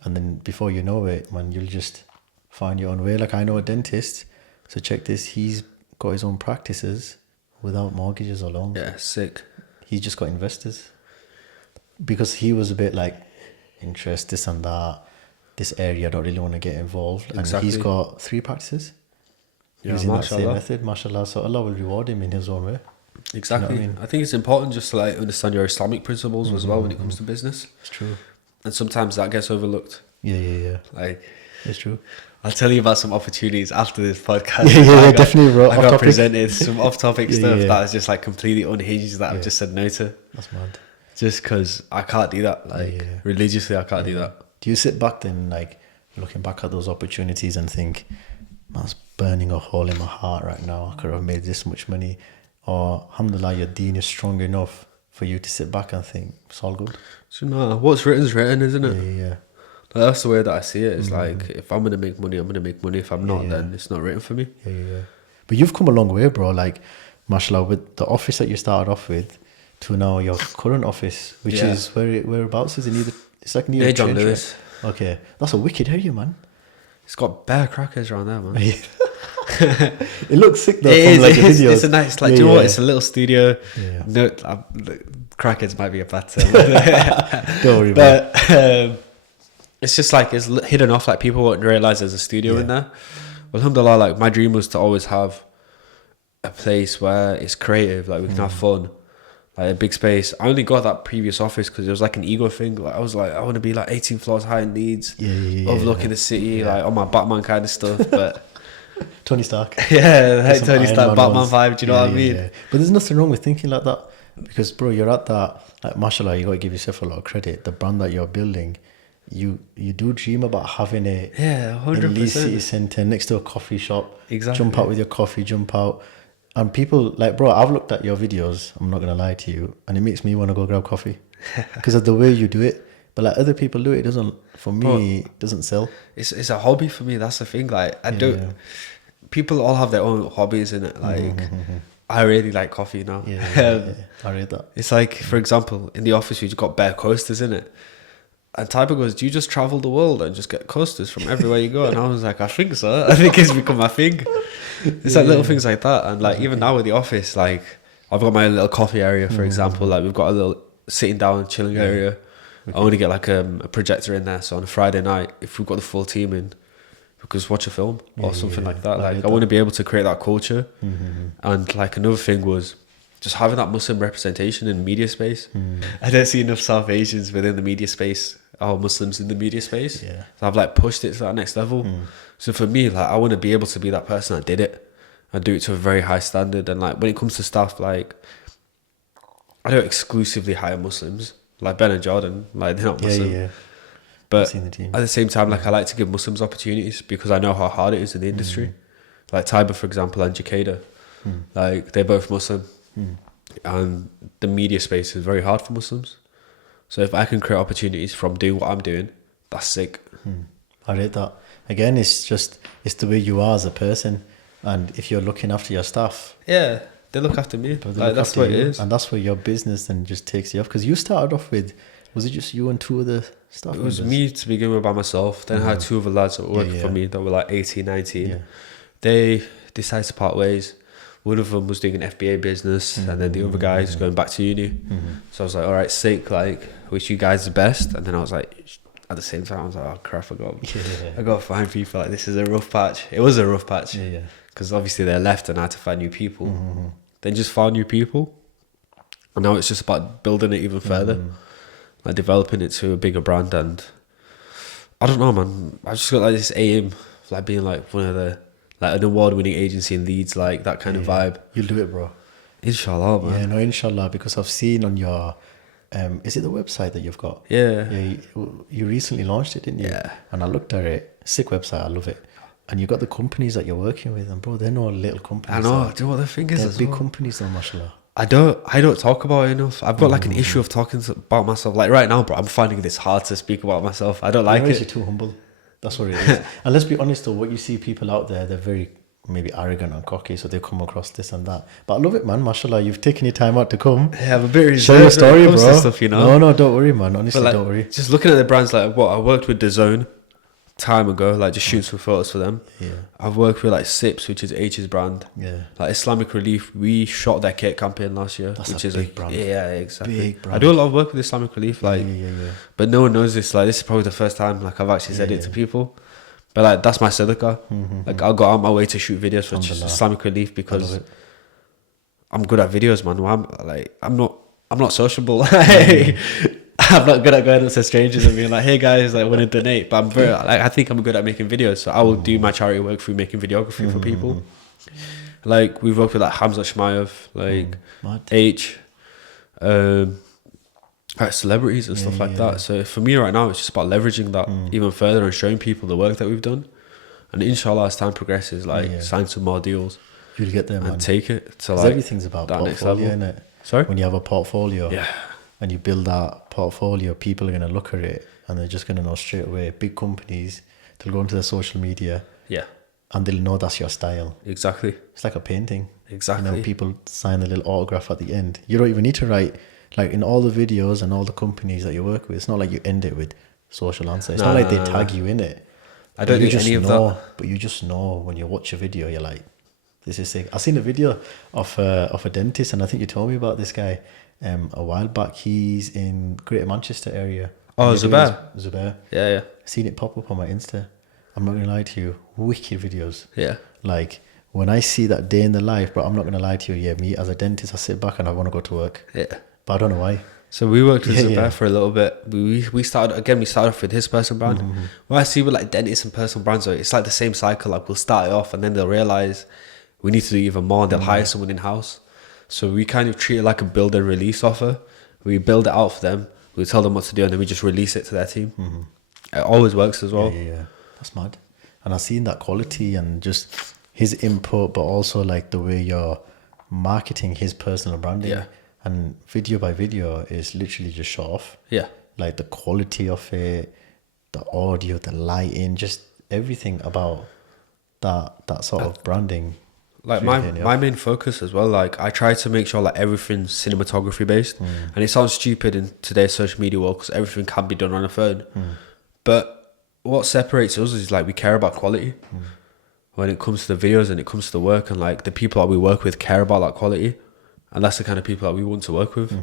And then before you know it, man, you'll just find your own way. Like I know a dentist. So check this. He's got his own practices without mortgages or loans. Yeah, sick. He's just got investors. Because he was a bit like, interest, this and that. This area, I don't really want to get involved. And he's got 3 practices. Using that same method, mashallah. So Allah will reward him in his own way. Exactly. You know what I mean? I think it's important just to like understand your Islamic principles as well when it comes to business. It's true. And sometimes that gets overlooked. Yeah. Like, it's true. I'll tell you about some opportunities after this podcast. Yeah, definitely, bro. I got presented some off-topic stuff yeah. that is just like completely unhinged that I've just said no to. That's mad. Just because I can't do that. Like, religiously, I can't do that. Do you sit back then, like, looking back at those opportunities and think, that's burning a hole in my heart right now. I could have made this much money. Or, alhamdulillah, your deen is strong enough for you to sit back and think, it's all good. So, no, what's written is written, isn't it? Yeah. Like, that's the way that I see it. It's like, if I'm going to make money, I'm going to make money. If I'm not, then it's not written for me. Yeah. But you've come a long way, bro. Like, mashallah, with the office that you started off with to now your current office, which is whereabouts is it? It's like near John Lewis. Okay. That's a wicked area, man. It's got bare crackers around there, man. It looks sick though. It's a nice, like, do you know what? It's a little studio. Yeah. No, crackers might be a bad term. Don't worry about it. But it's just like, it's hidden off, like people won't realise there's a studio in there. Well, alhamdulillah, like my dream was to always have a place where it's creative, like we can have fun. Like a big space. I only got that previous office because it was like an ego thing. Like I was like, I want to be like 18 floors high in Leeds, overlooking the city, like on my Batman kind of stuff. But Tony Stark. Yeah, like Tony Stark, Batman ones. vibe. Do you know what I mean? Yeah. But there's nothing wrong with thinking like that because, bro, you're at that. Like, mashallah, you got to give yourself a lot of credit. The brand that you're building, you do dream about having it. Yeah, 100%. In Leeds City Centre next to a coffee shop. Exactly. Jump out with your coffee. Jump out. And people, like, bro, I've looked at your videos, I'm not going to lie to you, and it makes me want to go grab coffee. Because of the way you do it. But, like, other people do it, it doesn't, for me, it doesn't sell. It's a hobby for me, that's the thing. Like, people all have their own hobbies in it. Like, I really like coffee now. Yeah, I read that. It's like, for example, in the office, we've got bare coasters in it. And Typer goes, do you just travel the world and just get coasters from everywhere you go? And I was like, I think so. I think it's become my thing. It's like little things like that. And like even now with the office, like I've got my little coffee area, for example. Like we've got a little sitting down, chilling area. I want to get like a projector in there. So on a Friday night, if we've got the full team in, we could just watch a film or something like that. Like I want to be able to create that culture. And like another thing was just having that Muslim representation in media space. I don't see enough South Asians within the media space or Muslims in the media space. Yeah. So I've like pushed it to that next level. So for me, like I want to be able to be that person that did it and do it to a very high standard. And like when it comes to staff, like I don't exclusively hire Muslims. Like Ben and Jordan, like they're not Muslim. Yeah. But at the same time, like I like to give Muslims opportunities because I know how hard it is in the industry. Like Tiber, for example, and Jacada, like they're both Muslim. and the media space is very hard for Muslims. So if I can create opportunities from doing what I'm doing, that's sick. I rate that. Again, it's the way you are as a person, and if you're looking after your staff, Yeah, they look after me. but they Like, look that's after what it you, is. and that's where your business then just takes you off. Because you started off with, was it just you and two other staff It was members? me to begin with by myself. Then I had two other lads that worked for me that were like 18, 19. Yeah. They decided to part ways. One of them was doing an FBA business, and then the other guy is going back to uni. So I was like, all right, sick, like, wish you guys the best. And then I was like, at the same time, I was like, oh crap, I got to find people. Like, this is a rough patch. It was a rough patch. Yeah. Because obviously they left and I had to find new people. Then just found new people. And now it's just about building it even further. Like, developing it to a bigger brand. And I don't know, man. I just got like this aim of like being like one of the, like an award-winning agency in Leeds, like that kind of vibe. You'll do it, bro. Inshallah, man. Yeah, no, inshallah, because I've seen on your, is it the website that you've got? Yeah. Yeah, you recently launched it, didn't you? Yeah. And I looked at it. Sick website, I love it. And you got the companies that you're working with, and bro, they're not little companies. I know. Do you know what the thing is? They're as big well? companies, though, mashallah. I don't talk about it enough. I've got like an issue of talking about myself. Like right now, bro, I'm finding this hard to speak about myself. I don't like You're it. too humble. That's what it is. And let's be honest, though, what you see people out there, they're very maybe arrogant and cocky, so they come across this and that. But I love it, man. Mashallah, you've taken your time out to come. Yeah, I'm a bit reserved Share your story, when it comes to bro. stuff, you know? No, don't worry, man. Honestly, But like, don't worry. just looking at the brands, like what I worked with DAZN time ago, like just shooting some photos for them. Yeah. I've worked with like Sips, which is H's brand. Yeah. Like Islamic Relief, we shot their cake campaign last year, That's which a is big brand. Yeah, exactly. Big brand. I do a lot of work with Islamic Relief, like, Yeah. but no one knows this. Like, this is probably the first time like I've actually said it to people. But like, that's my sadaqah. Like, I'll go out my way to shoot videos for just Islamic Relief because I'm good at videos, man. I'm not sociable. I'm not good at going up to strangers and being like, "Hey guys, like, want to donate?" But I think I'm good at making videos, so I will do my charity work through making videography for people. Like, we've worked with like Hamza Shmayev, like H, like celebrities and stuff like that. So for me right now, it's just about leveraging that even further and showing people the work that we've done. And inshallah, as time progresses, like sign some more deals. You'll get there, man. And take it to like everything's about that next portfolio, level. innit? Sorry? When you have a portfolio, Yeah. and you build that portfolio, people are gonna look at it and they're just gonna know straight away. Big companies, they'll go into their social media, Yeah. and they'll know that's your style. Exactly. It's like a painting. Exactly. You know, people sign a little autograph at the end. You don't even need to write, like in all the videos and all the companies that you work with. It's not like you end it with Social Ansar. It's not like they tag you in it. I don't do any of that. But you just know when you watch a video, you're like, this is sick. I seen a video of a dentist, and I think you told me about this guy a while back. He's in Greater Manchester area. Oh, Zubair. Zubair. Yeah. I seen it pop up on my Insta. I'm not gonna lie to you, wicked videos. Yeah. Like when I see that day in the life, but I'm not gonna lie to you. Yeah, me as a dentist, I sit back and I want to go to work. Yeah. But I don't know why. So we worked with Zubair Yeah. for a little bit. We started off with his personal brand. What I see with like dentists and personal brands, though, it's like the same cycle. Like, we'll start it off and then they'll realize we need to do even more, and they'll hire someone in house. So we kind of treat it like a build and release offer. We build it out for them. We tell them what to do, and then we just release it to their team. It always works as well. Yeah. That's mad. And I've seen that quality and just his input, but also like the way you're marketing his personal branding. Yeah. And video by video is literally just shot off. Yeah. Like the quality of it, the audio, the lighting, just everything about that sort of branding. Like my main focus as well, like I try to make sure like everything's cinematography based, and it sounds stupid in today's social media world because everything can be done on a phone. But what separates us is like we care about quality when it comes to the videos and it comes to the work, and like the people that we work with care about that quality, and that's the kind of people that we want to work with.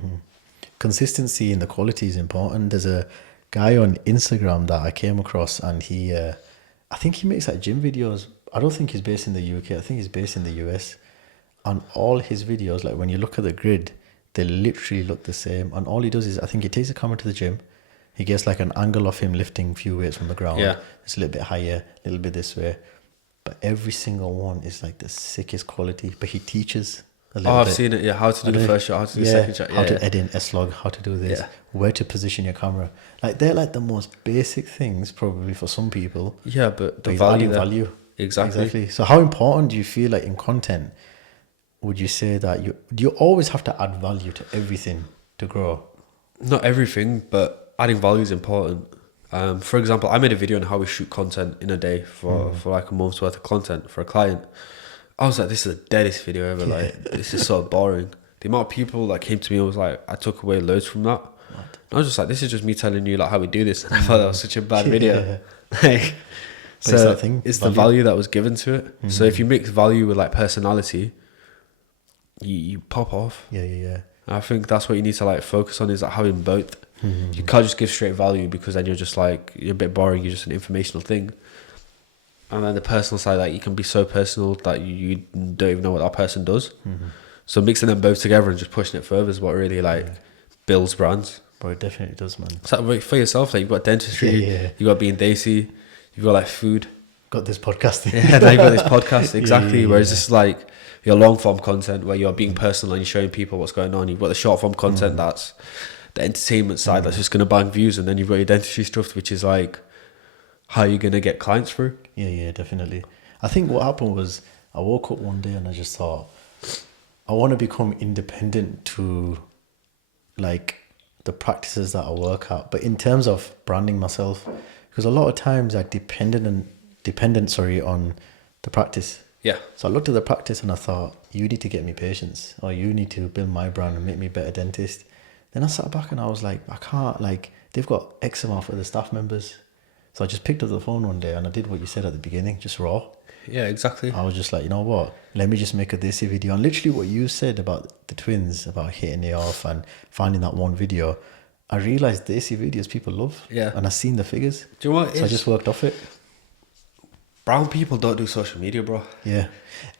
Consistency in the quality is important. There's a guy on Instagram that I came across, and he, I think he makes like gym videos. I don't think he's based in the UK. I think he's based in the US. And all his videos, like when you look at the grid, they literally look the same. And all he does is, I think he takes a camera to the gym. He gets like an angle of him lifting a few weights from the ground. Yeah. It's a little bit higher, a little bit this way. But every single one is like the sickest quality. But he teaches a little bit. I've seen it. Yeah, how to do the first shot, how to do the second shot. How to edit an S-log, how to do this, where to position your camera. Like they're like the most basic things probably for some people. Yeah, but the But value adding there. value. Exactly. So how important do you feel like in content would you say that you always have to add value to everything to grow? Not everything, but adding value is important. For example, I made a video on how we shoot content in a day for like a month's worth of content for a client. I was like, this is the deadest video ever. Like, this is so boring. The amount of people that came to me was like, I took away loads from that. And I was just like, this is just me telling you like how we do this. And I thought that was such a bad video. Like, so it's the value that was given to it. So if you mix value with like personality, you pop off. Yeah. I think that's what you need to like focus on, is like having both. You can't just give straight value, because then you're just like, you're a bit boring, you're just an informational thing. And then the personal side, like, you can be so personal that you don't even know what that person does. So mixing them both together and just pushing it further is what really like builds brands. Bro, it definitely does, man. So for yourself, like, you've got dentistry, you got being desi, you've got like food, got this podcast. now you've got this podcast, exactly. Whereas this is like your long form content where you're being personal and you're showing people what's going on. You've got the short form content, that's the entertainment side, that's just going to bang views. And then you've got your dentistry stuff, which is like how you're going to get clients through. Yeah, definitely. I think what happened was I woke up one day and I just thought, I want to become independent to like the practices that I work at, but in terms of branding myself, because a lot of times I dependent on the practice. Yeah. So I looked at the practice and I thought, you need to get me patients, or you need to build my brand and make me a better dentist. Then I sat back and I was like, I can't, like, they've got X amount for the staff members. So I just picked up the phone one day and I did what you said at the beginning, just raw. Yeah, exactly. I was just like, you know what? Let me just make a desi video. And literally what you said about the twins, about hitting it off and finding that one video, I realized desi videos people love. Yeah. And I seen the figures. Do you know what? So I just worked off it. Brown people don't do social media, bro. Yeah.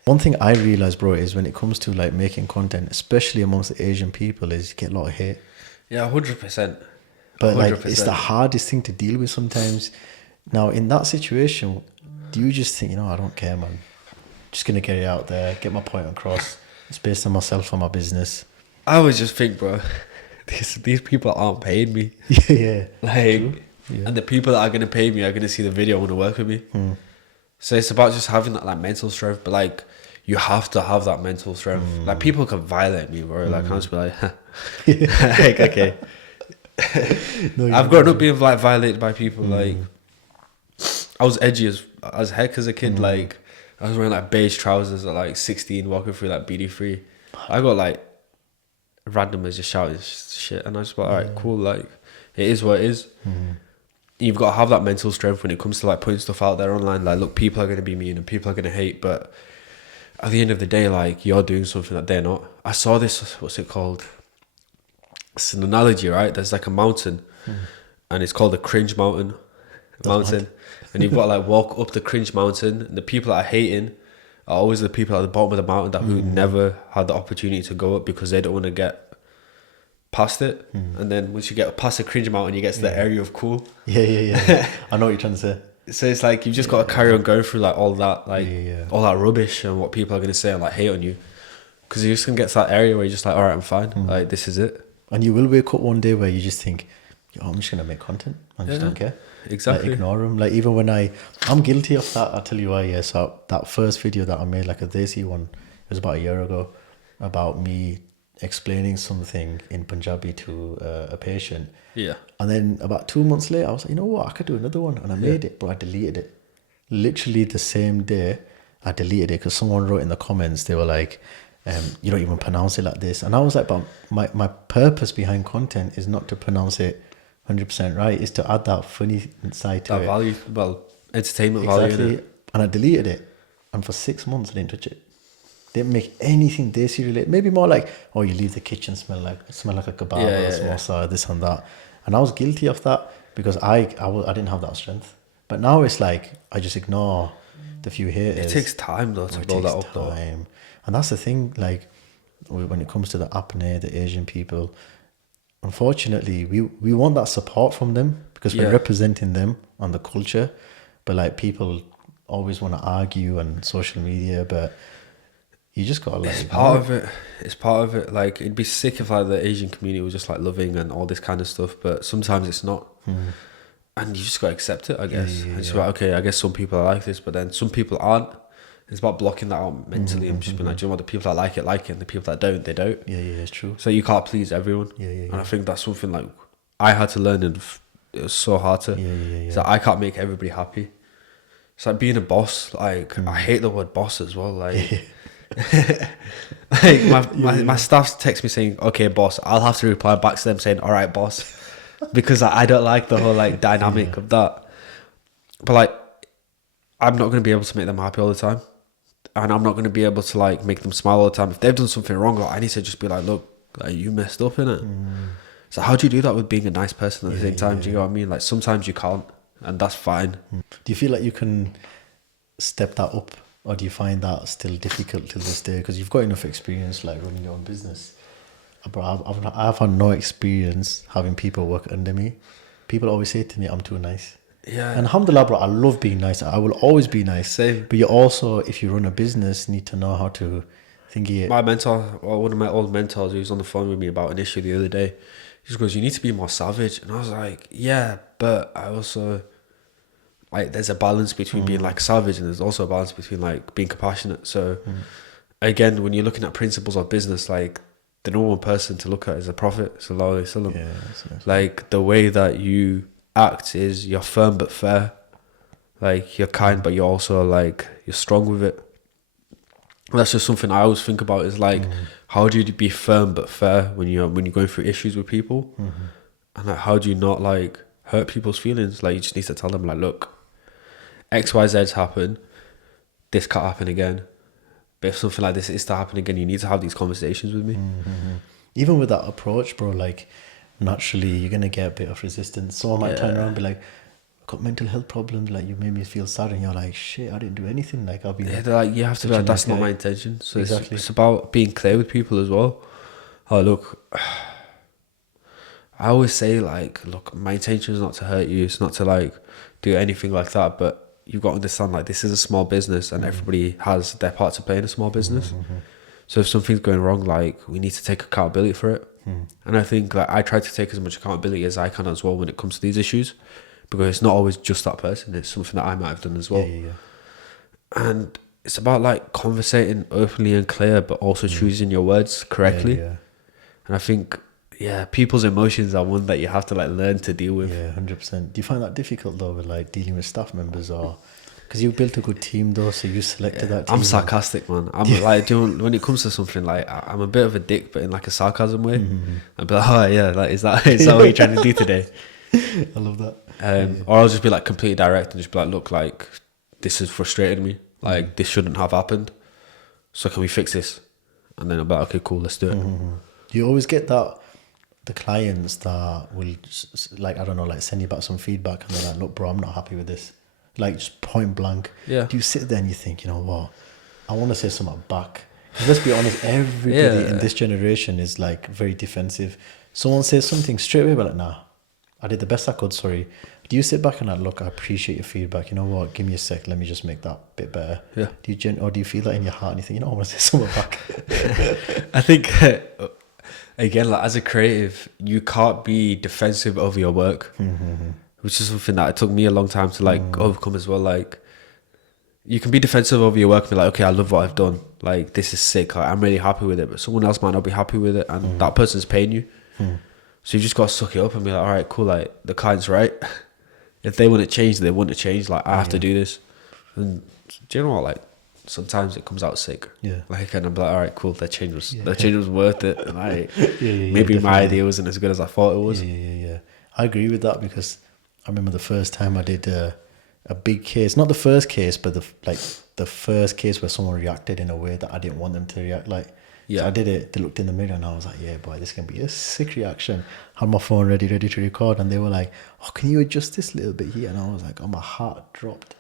One thing I realized, bro, is when it comes to like making content, especially amongst the Asian people, is you get a lot of hate. Yeah, 100%. But like, it's the hardest thing to deal with sometimes. Now, in that situation, do you just think, you know, I don't care, man. Just going to get it out there, get my point across. It's based on myself and my business. I always just think, bro, these people aren't paying me. Yeah. Like, and the people that are going to pay me are going to see the video and want to work with me. So it's about just having that like mental strength, but like, you have to have that mental strength. Like, people can violate me, bro. Like, I'll just be like, like, okay. No, I've grown up being like violated by people. Like, I was edgy as heck as a kid. Like, I was wearing like beige trousers at like 16, walking through like BD3. I got like randomers just shouting shit, and I just like, all right, cool. Like, it is what it is. You've got to have that mental strength when it comes to like putting stuff out there online. Like, look, people are going to be mean and people are going to hate, but at the end of the day, like, you're doing something that they're not. I saw this, what's it called? It's an analogy, right? There's like a mountain, and it's called the cringe mountain. And you've got to like walk up the cringe mountain, and the people that are hating are always the people at the bottom of the mountain that who never had the opportunity to go up because they don't want to get past it. And then once you get past the cringe mountain, you get to the area of cool. Yeah. I know what you're trying to say. So it's like, you've just got to carry on going through like all that, like all that rubbish and what people are going to say and like hate on you, because you're just going to get to that area where you're just like, all right, I'm fine. Like, this is it. And you will wake up one day where you just think, yo, I'm just going to make content. I just don't care. Exactly. Like, ignore them. Like, even when I'm guilty of that. I'll tell you why. Yeah. So that first video that I made, like a desi one, it was about a year ago, about me explaining something in Punjabi to a patient. Yeah. And then about 2 months later, I was like, you know what? I could do another one. And I made it, but I deleted it. Literally the same day, I deleted it because someone wrote in the comments, they were like, you don't even pronounce it like this. And I was like, but my purpose behind content is not to pronounce it 100% right. It's to add that funny side to that it. value, well, entertainment value in it. And I deleted it. And for 6 months, I didn't touch it. Didn't make anything desi related. Maybe more like, oh, you leave the kitchen smell like a kebab or samosa, this and that. And I was guilty of that because I didn't have that strength. But now it's like, I just ignore the few haters. It takes time though to build that up though. And that's the thing, like, when it comes to the apnea, the Asian people, unfortunately, we want that support from them because we're representing them on the culture. But like, people always want to argue on social media, but you just gotta like, it's part of it. Like, it'd be sick if like the Asian community was just like loving and all this kind of stuff, but sometimes it's not. And you just gotta accept it, I guess. And just be like, okay, I guess some people are like this, but then some people aren't. It's about blocking that out mentally and just being like, do you know what, the people that like it, and the people that don't, they don't. Yeah, it's true. So you can't please everyone. And I think that's something like I had to learn, and it was so hard to. So I can't make everybody happy. It's like being a boss. Like I hate the word boss as well. Like, like my staff text me saying, "Okay, boss." I'll have to reply back to them saying, "All right, boss," because I don't like the whole like dynamic of that. But like, I'm not going to be able to make them happy all the time, and I'm not going to be able to like make them smile all the time. If they've done something wrong, like, I need to just be like, "Look, like, you messed up in it." So how do you do that with being a nice person at the same time? Do you know what I mean? Like sometimes you can't, and that's fine. Do you feel like you can step that up, or do you find that still difficult till this day? Because you've got enough experience like running your own business. But I've had no experience having people work under me. People always say to me, "I'm too nice." Yeah. And alhamdulillah, bro, I love being nice. I will always be nice. Same. But you also, if you run a business, need to know how to think it. My mentor, or one of my old mentors, who was on the phone with me about an issue the other day, he just goes, "You need to be more savage." And I was like, yeah, but I also, like, there's a balance between being like savage, and there's also a balance between like being compassionate. So again, when you're looking at principles of business, like the number one person to look at is the Prophet sallallahu alaihi wasallam. Yeah, like the way that you act is you're firm but fair. Like you're kind, but you're also like you're strong with it. That's just something I always think about. Is like, how do you be firm but fair when you're going through issues with people, and like, how do you not like hurt people's feelings? Like you just need to tell them like, look, X, Y, Z's happen. This can't happen again. But if something like this is to happen again, you need to have these conversations with me. Even with that approach, bro, like naturally you're gonna get a bit of resistance. Someone might turn around and be like, "I've got mental health problems, like you made me feel sad," and you're like, "Shit, I didn't do anything." Like I'll be they're like, you have to be like, that's not my intention. So it's about being clear with people as well. Oh, look, I always say like, look, my intention is not to hurt you. It's not to like do anything like that. But you've got to understand, like, this is a small business, and everybody has their part to play in a small business. So if something's going wrong, like, we need to take accountability for it. And I think like I try to take as much accountability as I can as well when it comes to these issues, because it's not always just that person. It's something that I might have done as well. And it's about like conversating openly and clear, but also choosing your words correctly. And I think, people's emotions are one that you have to like learn to deal with. 100%. Do you find that difficult though, with like dealing with staff members, or because you built a good team though, so you selected that team? I'm sarcastic, man. I'm like, when it comes to something, like I'm a bit of a dick, but in like a sarcasm way. I'd be like, oh yeah, like is that what you're trying to do today? I love that. Or I'll just be like completely direct and just be like, look, like this has frustrated me. Like this shouldn't have happened. So can we fix this? And then I'll be like, okay, cool, let's do it. Do you always get that? The clients that will like, I don't know, like send you back some feedback and they're like, "Look, bro, I'm not happy with this." Like just point blank. Do you sit there and you think, you know what, I want to say something back? Because let's be honest, everybody in this generation is like very defensive. Someone says something straight away, but like, nah, I did the best I could, sorry. Do you sit back and like, "Look, I appreciate your feedback. You know what? Give me a sec. Let me just make that bit better." Yeah. Or do you feel that in your heart and you think, "You know, I want to say something back"? I think again, like as a creative, you can't be defensive over your work, which is something that it took me a long time to like overcome as well. Like you can be defensive over your work and be like, "Okay, I love what I've done. Like this is sick. Like, I'm really happy with it," but someone else might not be happy with it, and that person's paying you. So you just got to suck it up and be like, "All right, cool. Like the client's right. If they want to change, they want to change. Like I have to do this." And do you know what? Like sometimes it comes out sick. Like, and I'm like, "All right, cool. That change was worth it." And maybe my idea wasn't as good as I thought it was. I agree with that, because I remember the first time I did a big case, not the first case, but the first case where someone reacted in a way that I didn't want them to react like. So I did it. They looked in the mirror and I was like, "Yeah, boy, this can be a sick reaction." Had my phone ready to record, and they were like, "Oh, can you adjust this a little bit here?" And I was like, oh, my heart dropped,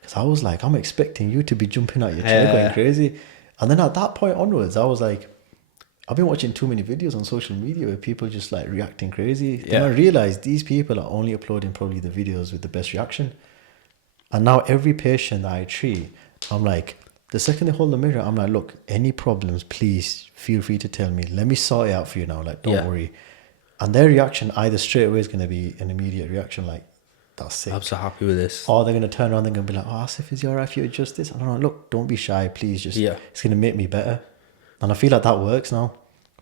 because I was like, I'm expecting you to be jumping out your chair going crazy. And then at that point onwards, I was like, I've been watching too many videos on social media where people just like reacting crazy. Then I realized these people are only uploading probably the videos with the best reaction. And now every patient that I treat, I'm like, the second they hold the mirror, I'm like, "Look, any problems, please feel free to tell me. Let me sort it out for you now. Like, don't worry." And their reaction either straight away is going to be an immediate reaction like, that's sick. I'm so happy with this. Or they're going to turn around and they're going to be like, oh, Asif, is it alright if you adjust this? I don't know, look, don't be shy, please. Just, it's going to make me better. And I feel like that works now.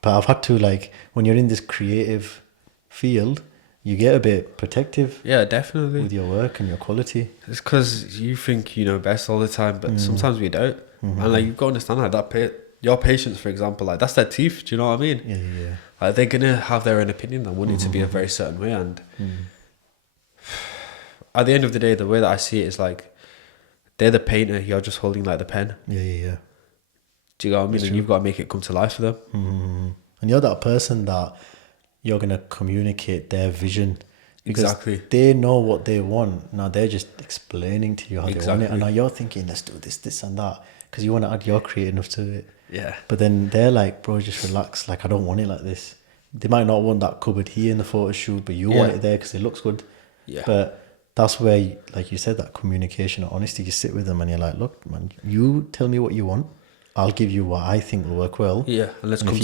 But I've had to, like, when you're in this creative field, you get a bit protective. Yeah, definitely. With your work and your quality. It's because you think you know best all the time, but sometimes we don't. And like, you've got to understand like your patients, for example, like that's their teeth. Do you know what I mean? Yeah. Like they're gonna have their own opinion and want it to be a very certain way. And at the end of the day, the way that I see it is like they're the painter. You're just holding like the pen. Yeah. Do you know what I mean? And you've got to make it come to life for them. And you're that person that you're going to communicate their vision. Exactly. They know what they want. Now they're just explaining to you how they want it. And now you're thinking, let's do this and that. Because you want to add your creative to it. Yeah. But then they're like, bro, just relax. Like, I don't want it like this. They might not want that cupboard here in the photo shoot, but you want it there because it looks good. Yeah. But that's where, like you said, that communication or honesty, you sit with them and you're like, look, man, you tell me what you want. I'll give you what I think will work well. Yeah, and let's come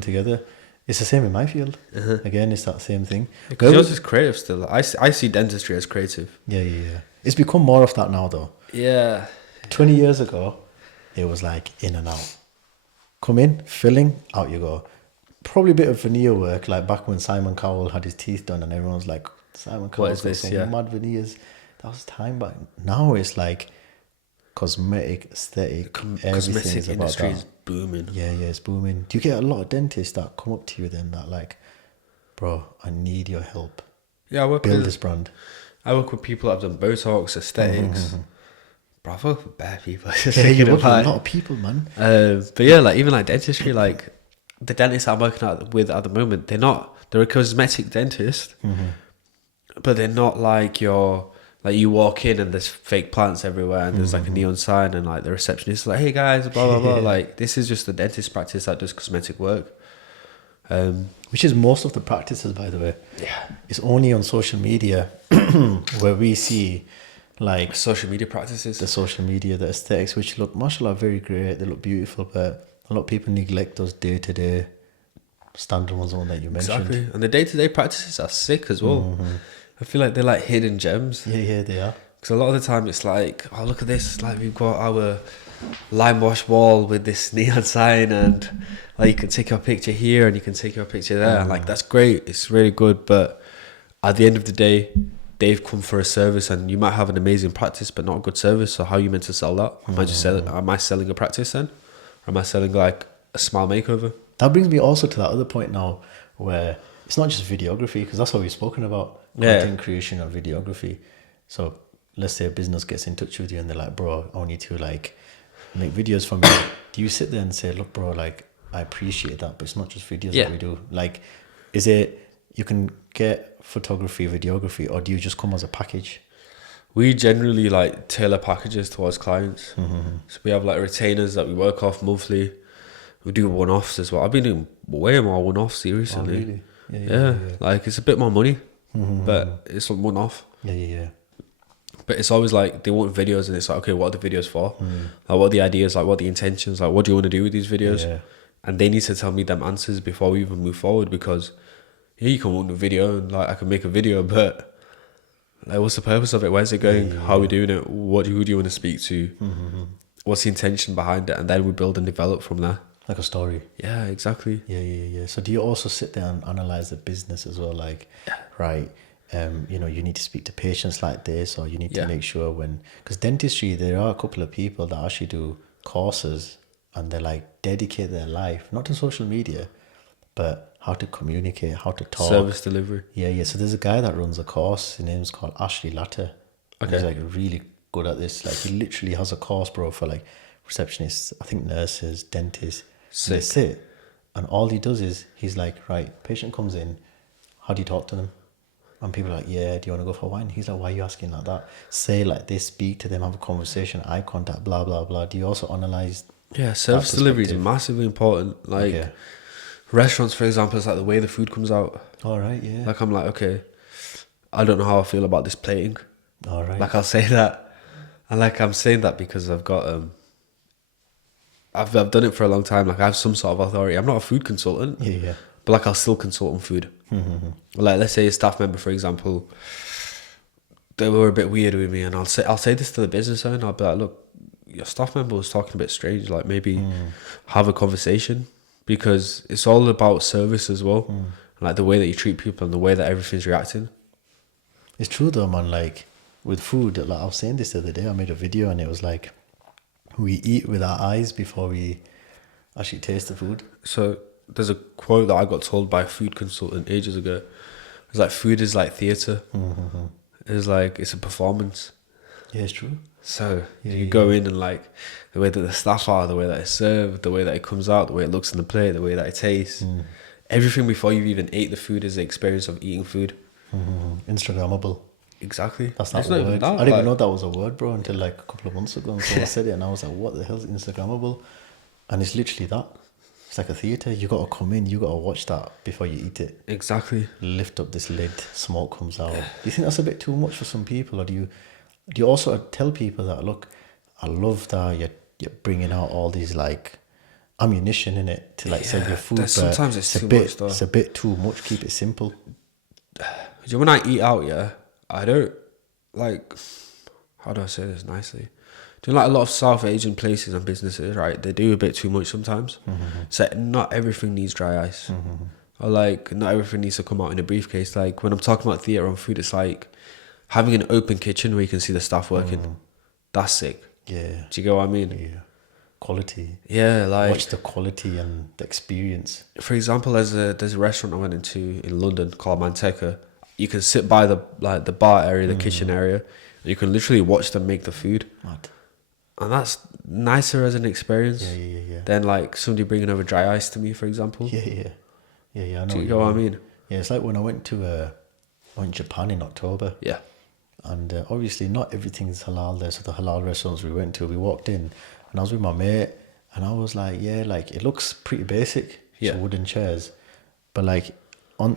together. It's the same in my field. Again, it's that same thing. Because yours is creative still. I see dentistry as creative. Yeah. It's become more of that now, though. Yeah. 20 years ago, it was like in and out. Come in, filling, out you go. Probably a bit of veneer work, like back when Simon Cowell had his teeth done and everyone's like, Simon Cowell's got some mad veneers. That was time back. Now it's like cosmetic, aesthetic, everything is about industry that. is booming. Yeah, it's booming. Do you get a lot of dentists that come up to you then that like, bro, I need your help. Yeah, build this brand. I work with people that have done Botox, aesthetics. Bro, I work with bad people. Yeah, you work with a lot of people, man. But yeah, like even like dentistry, like the dentists I'm working with at the moment, they're a cosmetic dentist, but they're not like you walk in and there's fake plants everywhere and there's like a neon sign and like the receptionist is like, hey guys, blah blah blah. Like this is just a dentist practice that does cosmetic work. Which is most of the practices, by the way. Yeah. It's only on social media where we see like social media practices. The social media, the aesthetics, which look, mashallah, very great. They look beautiful, but a lot of people neglect those day-to-day standard ones on that you mentioned. Exactly. And the day-to-day practices are sick as well. I feel like they're like hidden gems. Yeah, they are. Because a lot of the time it's like, oh, look at this. Like we've got our lime wash wall with this neon sign and like you can take your picture here and you can take your picture there. And like, that's great. It's really good. But at the end of the day, they've come for a service and you might have an amazing practice, but not a good service. So how are you meant to sell that? Am I selling a practice then? Or am I selling like a smile makeover? That brings me also to that other point now where it's not just videography, because that's what we've spoken about. Content creation and videography. So let's say a business gets in touch with you and they're like, bro, I want you to like make videos for me. Do you sit there and say, look, bro, like I appreciate that, but it's not just videos that we do. Like, is it you can get photography, videography, or do you just come as a package? We generally like tailor packages towards clients. So we have like retainers that we work off monthly. We do one-offs as well. I've been doing way more one-offs recently. Oh, really? Yeah. Like it's a bit more money, but it's a one-off. Yeah. But it's always like they want videos and it's like, okay, what are the videos for? Like what are the ideas? Like what are the intentions? Like what do you want to do with these videos? Yeah. And they need to tell me them answers before we even move forward, because you can want a video and like I can make a video, but like what's the purpose of it? Where's it going? How are we doing it? Who do you want to speak to? What's the intention behind it? And then we build and develop from there. Like a story. Yeah, exactly. Yeah. So do you also sit there and analyze the business as well? Like, right, you need to speak to patients like this, or you need to make sure because dentistry, there are a couple of people that actually do courses and they like dedicate their life, not to social media, but how to communicate, how to talk. Service delivery. Yeah. So there's a guy that runs a course. His name's called Ashley Latter. Okay. He's like really good at this. Like he literally has a course, bro, for like receptionists, I think nurses, dentists. They sit, and all he does is he's like, right, patient comes in, how do you talk to them? And people are like, yeah, do you want to go for a wine? He's like, why are you asking like that? Say like this, speak to them, have a conversation, eye contact, blah blah blah. Do you also analyze? Yeah, service delivery is massively important. Like restaurants, for example, it's like the way the food comes out. All right, yeah. Like I'm like, okay, I don't know how I feel about this plating. All right. Like I'll say that, and like I'm saying that because I've got I've done it for a long time. Like I have some sort of authority. I'm not a food consultant. Yeah. But like I'll still consult on food. Like let's say a staff member, for example, they were a bit weird with me, and I'll say this to the business owner. I'll be like, look, your staff member was talking a bit strange. Like maybe have a conversation, because it's all about service as well, like the way that you treat people and the way that everything's reacting. It's true though, man. Like with food, like I was saying this the other day. I made a video and it was like, we eat with our eyes before we actually taste the food. So there's a quote that I got told by a food consultant ages ago. It's like, food is like theatre. It's like, it's a performance. Yeah, it's true. So you go in and like the way that the staff are, the way that it's served, the way that it comes out, the way it looks in the plate, the way that it tastes. Everything before you even ate the food is the experience of eating food. Instagrammable. Exactly. That's not It's a not word. even that, I didn't even like- know that was a word, bro, until like a couple of months ago. And someone said it, and I was like, "What the hell is Instagrammable?" And it's literally that. It's like a theatre. You got to come in. You got to watch that before you eat it. Exactly. Lift up this lid. Smoke comes out. Do you think that's a bit too much for some people, or do you also tell people that, look, I love that you're bringing out all these like ammunition in it to like sell your food, but sometimes it's too a bit, much, though. It's a bit too much. Keep it simple. You know, when I eat out, yeah, I don't like, how do I say this nicely? Do you know, like a lot of South Asian places and businesses, right? They do a bit too much sometimes. So not everything needs dry ice. Or like, not everything needs to come out in a briefcase. Like when I'm talking about theatre on food, it's like having an open kitchen where you can see the staff working. That's sick. Yeah. Do you get what I mean? Yeah. Quality. Yeah, like, Watch the quality and the experience. for example, there's a restaurant I went into in London called Manteca. You can sit by the bar area, the kitchen area, and you can literally watch them make the food. Mad. And that's nicer as an experience Yeah. than like somebody bringing over dry ice to me, for example. Yeah. I know. Do you get what I mean? Yeah, it's like when I went to Japan in October. Yeah. And obviously not everything's halal there. So the halal restaurants we went to, we walked in and I was with my mate and I was like, yeah, like it looks pretty basic. Yeah. So wooden chairs. But like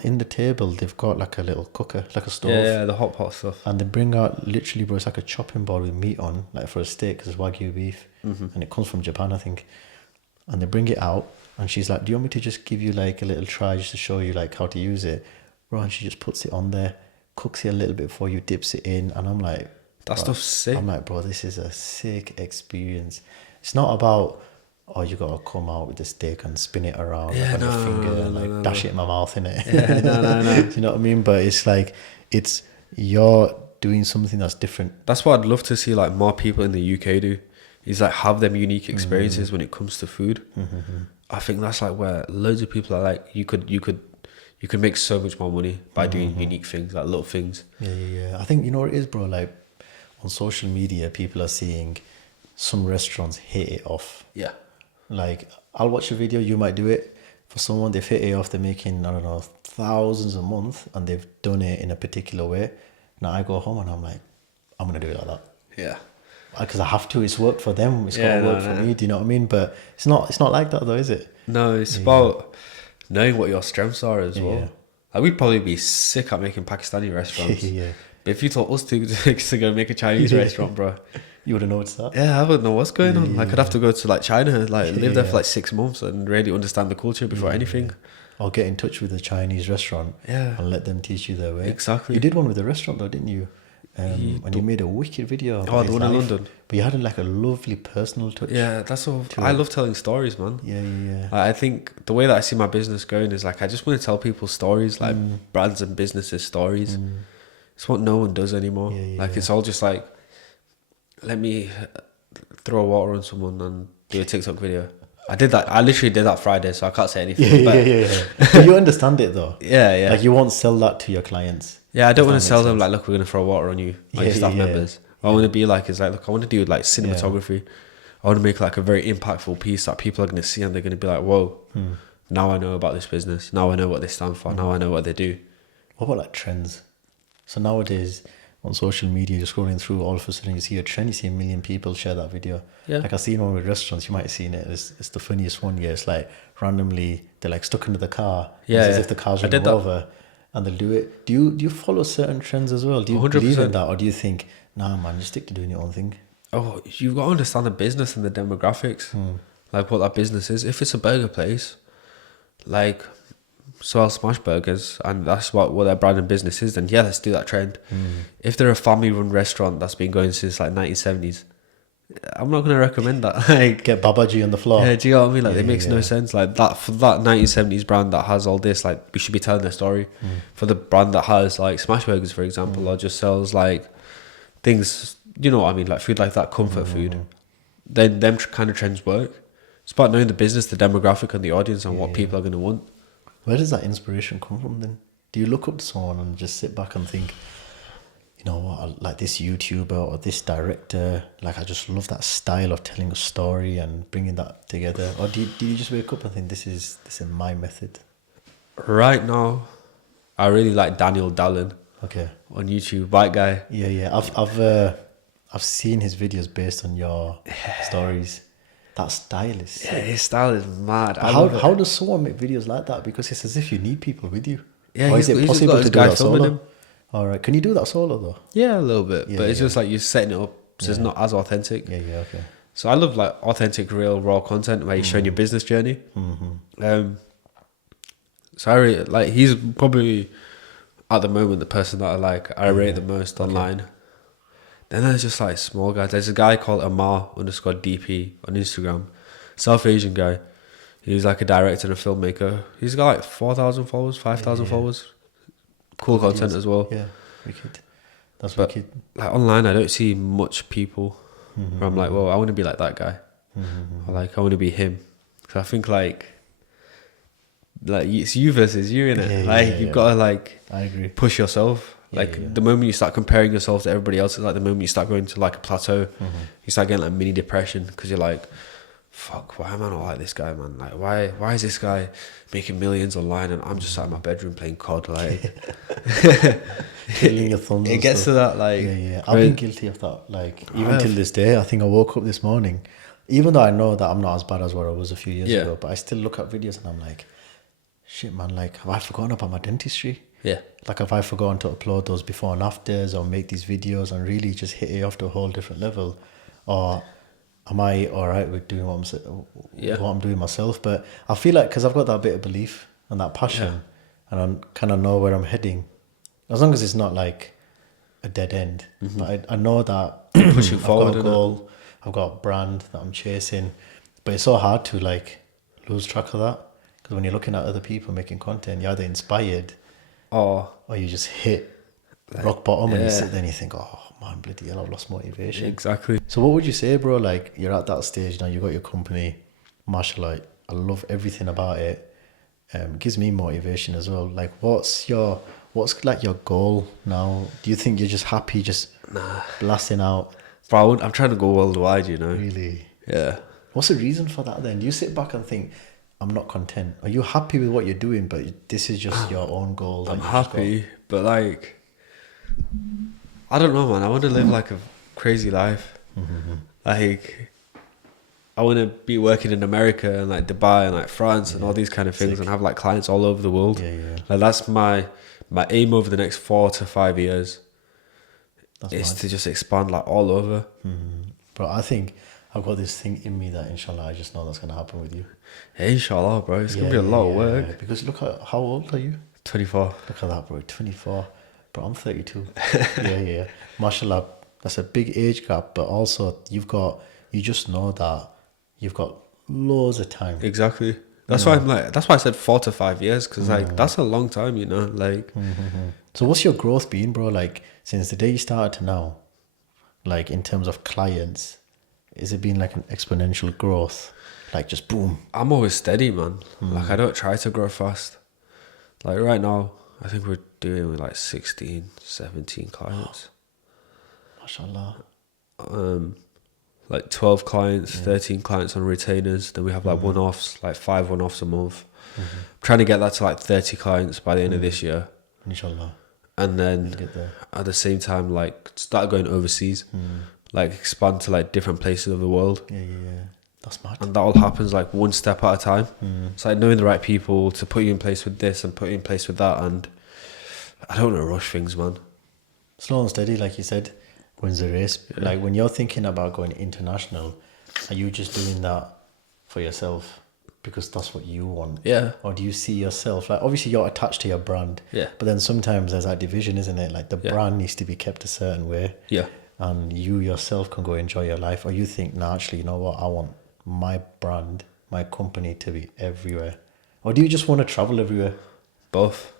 in the table, they've got like a little cooker, like a stove. Yeah, the hot pot stuff. And they bring out literally, bro, it's like a chopping board with meat on, like for a steak, because it's Wagyu beef. And it comes from Japan, I think. And they bring it out and she's like, do you want me to just give you like a little try just to show you like how to use it? Bro, and she just puts it on there, cooks it a little bit before you, dips it in. And I'm like, That bro, stuff's sick. I'm like, bro, this is a sick experience. It's not about, oh, you got to come out with the steak and spin it around Yeah, like on your finger and like dash it in my mouth, innit? Yeah, no. Do you know what I mean? But it's like, you're doing something that's different. That's what I'd love to see like more people in the UK do, is like have them unique experiences when it comes to food. I think that's like where loads of people are like, you could make so much more money by doing unique things, like little things. Yeah. I think, you know what it is, bro? Like on social media, people are seeing some restaurants hit it off. Yeah. Like I'll watch a video, you might do it. For someone, they've hit it off, they're making, I don't know, thousands a month and they've done it in a particular way. Now I go home and I'm like, I'm going to do it like that. Yeah. Because I have to. It's worked for them. It's got Yeah, to work for me. Do you know what I mean? But it's not like that though, is it? No, it's about knowing what your strengths are as well. Yeah. Like we'd probably be sick at making Pakistani restaurants. Yeah. But if you told us to go make a Chinese restaurant, bro, You would have noticed that. yeah, I wouldn't know what's going on. Like I'd have to go to like China, like live there Yeah. for like 6 months and really understand the culture before anything. Or get in touch with a Chinese restaurant. Yeah. And let them teach you their way. Exactly. You did one with a restaurant though, didn't you? And you made a wicked video. about Oh, the his one in life. London. But you had like a lovely personal touch. Yeah, that's all. I love telling stories, man. Yeah. Like, I think the way that I see my business going is like I just want to tell people stories, like brands and businesses stories. It's what no one does anymore. Like it's all just like, let me throw water on someone and do a TikTok video. I did that. I literally did that Friday, so I can't say anything. Yeah. But you understand it though. Yeah. Like you won't sell that to your clients. Yeah, I don't If want that to tell makes them sense. like, look, we're gonna throw water on you, like your Yeah, staff yeah. members. What I want to be like is like, look, I want to do like cinematography. I want to make like a very impactful piece that people are gonna see and they're gonna be like, whoa, now I know about this business. Now I know what they stand for. Now I know what they do. What about like trends? So nowadays on social media, you're scrolling through, all of a sudden you see a trend, you see 1 million people share that video. Yeah. Like I've seen one with restaurants, you might have seen it. It's the funniest one. Yeah, it's like randomly they're like stuck into the car. Yeah, It's as yeah. if the car's I did running that. over, and they'll do it. Do you follow certain trends as well? Do you 100%. believe in that, or do you think, nah, man, just stick to doing your own thing? Oh, you've got to understand the business and the demographics, like what that business is. If it's a burger place, like sell smash burgers and that's what their brand and business is, then yeah, let's do that trend. If they're a family run restaurant that's been going since like 1970s, I'm not going to recommend that. Like, Get Babaji on the floor. yeah, do you know what I mean? Like, Yeah, it makes no sense. Like, that for that 1970s brand that has all this, like, we should be telling their story. For the brand that has like smash burgers, for example, or just sells like things, you know what I mean, like food like that, comfort food, then them kind of trends work. It's about knowing the business, the demographic, and the audience, and what people are going to want. Where does that inspiration come from then? Do you look up to someone and just sit back and think, you know what, like this YouTuber or this director, like I just love that style of telling a story and bringing that together? Or do you just wake up and think this is my method? Right now, I really like Daniel Dallin Okay. on YouTube, white guy. Yeah. I've seen his videos based on your stories. That style is sick. Yeah, his style is mad. How does someone make videos like that? Because it's as if you need people with you. Yeah, or is it he's possible got to his do guy that filming solo? him. All right. Can you do that solo though? Yeah, a little bit, Yeah, but it's yeah. just like you're setting it up, so it's not as authentic. Yeah. Okay. So I love like authentic, real, raw content where you're showing your business journey. So I really, like, he's probably at the moment the person that I rate the most online. Then there's just like small guys. There's a guy called Amar_DP on Instagram, South Asian guy. He's like a director and a filmmaker. He's got like 4,000 followers, 5,000 followers. Cool content as well. Yeah, wicked. That's But wicked. like online, I don't see much people where I'm like, well, I want to be like that guy. Or like, I want to be him. So I think like it's you versus you, innit? You've got to like I agree. push yourself. The moment you start comparing yourself to everybody else, it's like the moment you start going to like a plateau, you start getting like mini depression because you're like, fuck, why am I not like this guy, man? Like, why is this guy making millions online and I'm just sat in my bedroom playing COD? Like, Killing your thumbs. it gets to that, like, yeah. I've been guilty of that. Like, even till this day, I think I woke up this morning, even though I know that I'm not as bad as what I was a few years ago, but I still look at videos and I'm like, shit, man, like, have I forgotten about my dentistry? Yeah. Like, have I forgotten to upload those before and afters or make these videos and really just hit it off to a whole different level? Or am I all right with doing what I'm doing myself? But I feel like because I've got that bit of belief and that passion and I kind of know where I'm heading, as long as it's not like a dead end. But I know that Pushing forward, I've got a goal, I've got a brand that I'm chasing. But it's so hard to like lose track of that because when you're looking at other people making content, you're either inspired or you just hit rock bottom and you sit there and you think, oh man, bloody hell, I've lost motivation. Exactly. So what would you say, bro? Like, you're at that stage now, you got your company, mashallah, I love everything about it. It gives me motivation as well. Like, what's like your goal now? Do you think you're just happy just blasting out? Bro, I'm trying to go worldwide, you know? Really? Yeah. What's the reason for that then? Do you sit back and think, I'm not content? Are you happy with what you're doing, but this is just your own goal? That I'm you've just happy, but like, I don't know, man. I want to live like a crazy life. Like, I want to be working in America and like Dubai and like France and all these kind of things and have like clients all over the world. Yeah. Like, that's my aim over the next 4 to 5 years. That's is mad. to just expand like all over. Bro, I think I've got this thing in me that inshallah I just know that's going to happen with you. Hey, inshallah, bro. It's going to be a lot of work. Because look at, how old are you? 24. Look at that, bro. 24. Bro, I'm 32. yeah. Mashallah, that's a big age gap, but also you just know that you've got loads of time. Exactly. That's why that's why I said 4 to 5 years, because like that's a long time, you know. Like, So what's your growth been, bro? Like, since the day you started to now, like in terms of clients, is it been like an exponential growth? Like just boom. I'm always steady, man. Like, I don't try to grow fast. Like right now, I think we're doing with like 16, 17 clients. Mashallah. Like 12 clients, 13 clients on retainers. Then we have like one-offs, like 5 one-offs a month. I'm trying to get that to like 30 clients by the end of this year. Inshallah. And then Get there. at the same time, like start going overseas, like expand to like different places of the world. Yeah. That's mad. And that all happens like one step at a time. It's like knowing the right people to put you in place with this and put you in place with that. And I don't want to rush things, man. Slow and steady, like you said, wins the race. Like when you're thinking about going international, are you just doing that for yourself? because that's what you want? Yeah. Or do you see yourself, like, obviously you're attached to your brand, Yeah. but then sometimes there's that division, isn't it? Like the Yeah. brand needs to be kept a certain way. Yeah. And you yourself can go enjoy your life, or you think, nah, actually, you know what, I want my brand, my company to be everywhere. Or do you just want to travel everywhere? Both.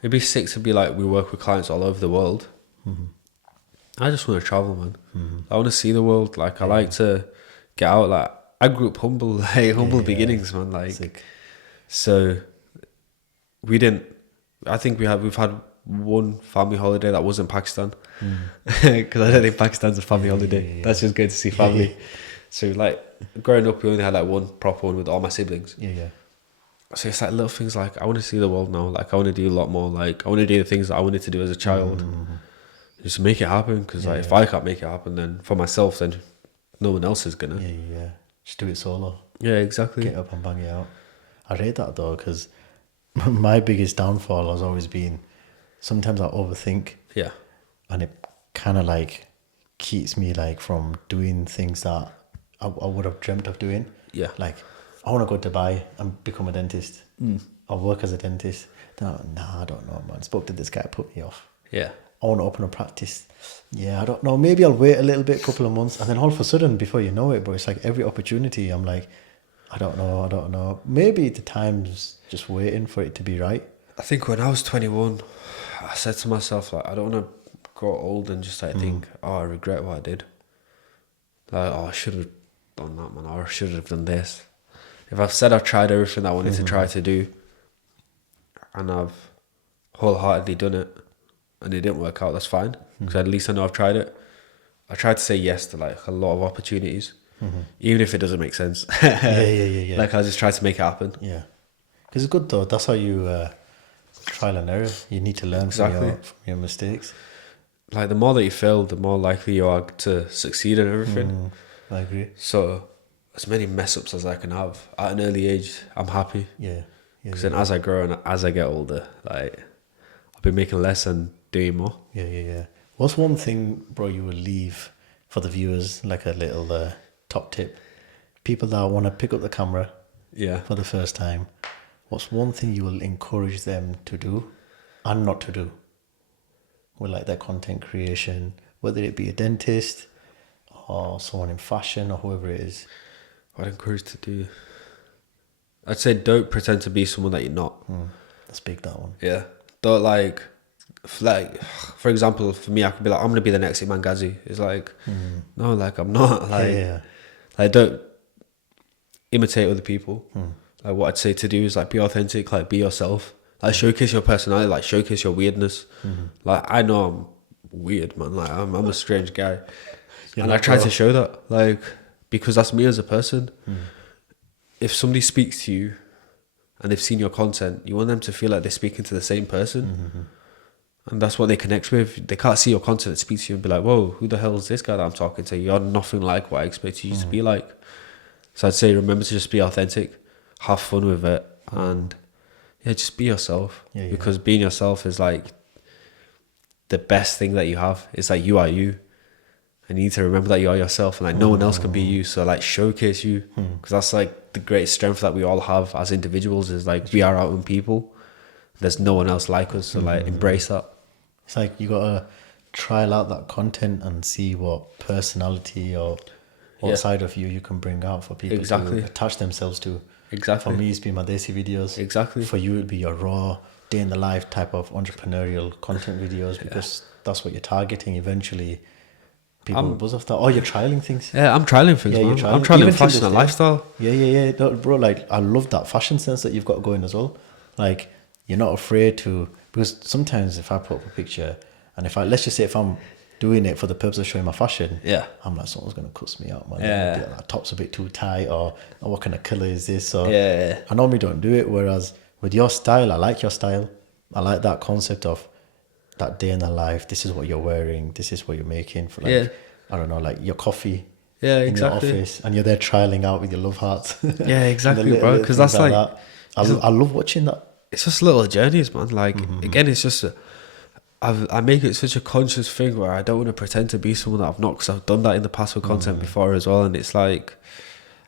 It'd be sick to be like, we work with clients all over the world. I just want to travel, man. I want to see the world. Like, I like to get out. Like, I grew up humble, like humble beginnings, man. Like, Sick. so we didn't. I think we've had one family holiday that wasn't Pakistan, because I don't think Pakistan's a family holiday. That's just good to see family. So like growing up, we only had like one proper one with all my siblings. So it's like little things like, I want to see the world now. Like, I want to do a lot more. Like, I want to do the things that I wanted to do as a child. Just make it happen. Because like, if I can't make it happen, then for myself, then no one else is gonna. Just do it solo. Yeah, exactly. Get up and bang it out. I rate that though, because my biggest downfall has always been, sometimes I overthink. Yeah. And it kind of like keeps me like from doing things that I would have dreamt of doing. Yeah. Like, I want to go to Dubai and become a dentist. Or work as a dentist. Then I don't know, man. Spoke to this guy, put me off. Yeah. I want to open a practice. Yeah, I don't know. Maybe I'll wait a little bit, couple of months. And then all of a sudden, before you know it, bro, it's like every opportunity, I'm like, I don't know. Maybe the time's just waiting for it to be right. I think when I was 21, I said to myself, like, I don't want to grow old and just like think, oh, I regret what I did. Like, oh, I should have done that, man. Or I should have done this. If I've said I've tried everything I wanted to try to do, and I've wholeheartedly done it, and it didn't work out, that's fine. Because at least I know I've tried it. I tried to say yes to like a lot of opportunities, even if it doesn't make sense. Yeah. Like, I just try to make it happen. Yeah. Because it's good though. That's how you trial and error. You need to learn from your mistakes. Like, the more that you fail, the more likely you are to succeed in everything. I agree. So, as many mess ups as I can have at an early age, I'm happy. Yeah. Because then as I grow and as I get older, like, I'll be making less and doing more. Yeah. What's one thing, bro, you would leave for the viewers, like a little top tip? People that want to pick up the camera for the first time, what's one thing you will encourage them to do and not to do with like their content creation, whether it be a dentist or someone in fashion or whoever it is? What I'd encourage to do, I'd say don't pretend to be someone that you're not. That's big, that one. Yeah. Don't like, for example, for me, I could be like, I'm going to be the next Imam Ghazi. It's like, no, like, I'm not. Like, like, don't imitate other people. Like, what I'd say to do is like, be authentic, like, be yourself. Like, showcase your personality, like, showcase your weirdness. Like, I know I'm weird, man. Like, I'm a strange guy. And I try to show that, like, because that's me as a person. If somebody speaks to you and they've seen your content, you want them to feel like they're speaking to the same person. And that's what they connect with. They can't see your content and speak to you and be like, whoa, who the hell is this guy that I'm talking to? You're nothing like what I expected you to be like. So I'd say remember to just be authentic, have fun with it, and just be yourself. Because being yourself is like the best thing that you have. It's like, you are you. And you need to remember that you are yourself, and like no one else can be you. So like, showcase you, because that's like the greatest strength that we all have as individuals, is like, we are our own people. There's no one else like us. So like, embrace that. It's like, you gotta trial out that content and see what personality or what side of you can bring out for people to attach themselves to. Exactly. For me, it's been my Desi videos. Exactly. For you, it'd be your raw, day in the life type of entrepreneurial content videos, because that's what you're targeting eventually. People will buzz off that. Oh, you're trialing things. Yeah, I'm trialing things, man. I'm trialing fashion and lifestyle. Yeah. No, bro, like, I love that fashion sense that you've got going as well. Like, you're not afraid to, because sometimes if I put up a picture and let's just say if I'm doing it for the purpose of showing my fashion, I'm like, someone's going to cuss me out, man. That top's a bit too tight, or what kind of colour is this? Or, I normally don't do it. Whereas with your style, I like your style. I like that concept of that day in the life. This is what you're wearing. This is what you're making for, like, I don't know, like your coffee. Yeah, in exactly. your office, and you're there trialing out with your love hearts. Yeah, exactly, bro. Because that's like that. I love watching that. It's just little journeys, man. Like, again, it's just I make it such a conscious thing where I don't want to pretend to be someone that I've not, because I've done that in the past with content before as well. And it's like,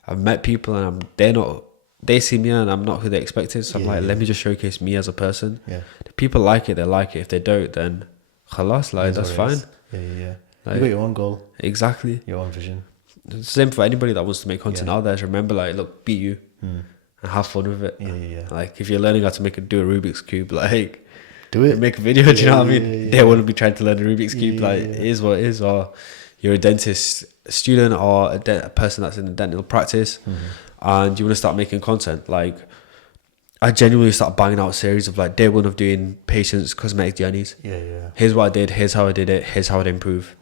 I've met people and they're not they see me and I'm not who they expected. So I'm Yeah, like, yeah. let me just showcase me as a person. Yeah. If people like it, they like it. If they don't, then khalas, like, that's what it fine. is. Yeah. Like, You got your own goal, exactly. your own vision. Same for anybody that wants to make content Yeah. out there. Just remember, like, look, be you and have fun with it. Yeah. Like, if you're learning how to do a Rubik's Cube, like, Do it. make a video, do you know what I mean? Yeah. They wouldn't be trying to learn a Rubik's Cube, Yeah, like, yeah. it is what it is. Or you're a dentist student or a person that's in the dental practice and you want to start making content. Like, I genuinely start banging out a series of like day one of doing patients' cosmetic journeys. Yeah. Here's what I did, here's how I did it, here's how I'd improve.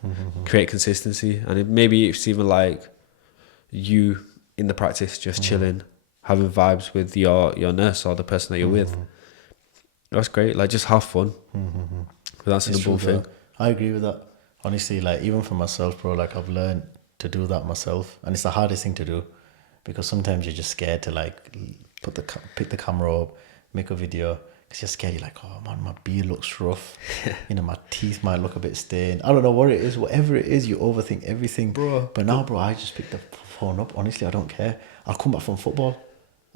Create consistency. And maybe it's even like you in the practice just chilling, having vibes with your nurse or the person that you're with. That's great. Like, just have fun. But that's the It's number true, one thing. though. I agree with that. Honestly, like even for myself, bro, like I've learned to do that myself, and it's the hardest thing to do because sometimes you're just scared to like pick the camera up, make a video because you're scared. You're like, oh man, my beard looks rough. You know, my teeth might look a bit stained. I don't know what it is. Whatever it is, you overthink everything, Bro. But now, bro, I just pick the phone up. Honestly, I don't care. I'll come back from football.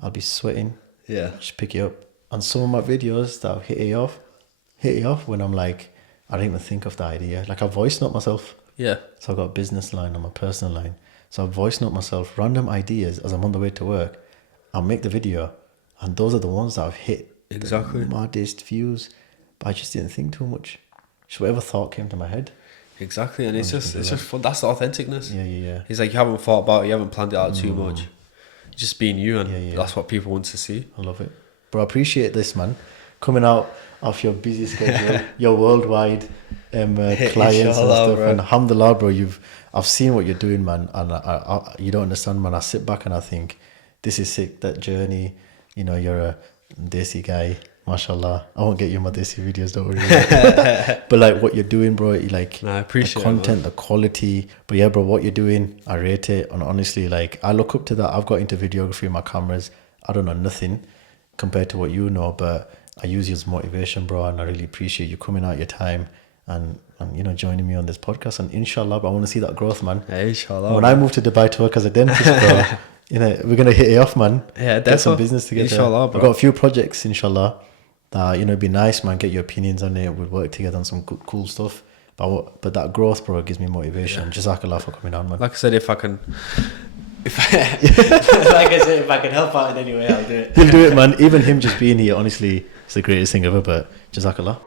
I'll be sweating. Yeah. Just pick it up. And some of my videos that I've hit it off when I'm like, I don't even think of the idea. Like I voice note myself. Yeah. So I've got a business line and my personal line. So I voice note myself random ideas as I'm on the way to work. I'll make the video. And those are the ones that I've hit Exactly. the maddest views. But I just didn't think too much. Just whatever thought came to my head. Exactly. And it's just fun. That's the authenticness. Yeah. It's like you haven't thought about it, you haven't planned it out too much. Just being you, and Yeah. that's what people want to see. I love it. But I appreciate this, man. Coming out of your busy schedule, your worldwide clients and Inshallah, stuff. bro. And alhamdulillah, bro, I've seen what you're doing, man. And I you don't understand, man. I sit back and I think, this is sick, that journey. You know, you're a desi guy, mashallah. I won't get you in my desi videos, don't worry. But like what you're doing, bro, you like I appreciate the content, the quality. But yeah, bro, what you're doing, I rate it. And honestly, like I look up to that. I've got into videography, my cameras. I don't know nothing compared to what you know, but I use you as motivation, bro, and I really appreciate you coming out your time and you know joining me on this podcast. And inshallah, bro, I want to see that growth, man. Yeah, inshallah. When I move to Dubai to work as a dentist, bro, you know we're gonna hit it off, man. Yeah, get some definitely. business together. Inshallah, bro. I've got a few projects, inshallah. That you know, it'd be nice, man. Get your opinions on it. We'd work together on some cool stuff. But that growth, bro, gives me motivation. Jazakallah for coming on, man. Like I said, if I can help out in any way, I'll do it. He'll do it, man. Even him just being here, honestly, it's the greatest thing ever. But Jazakallah.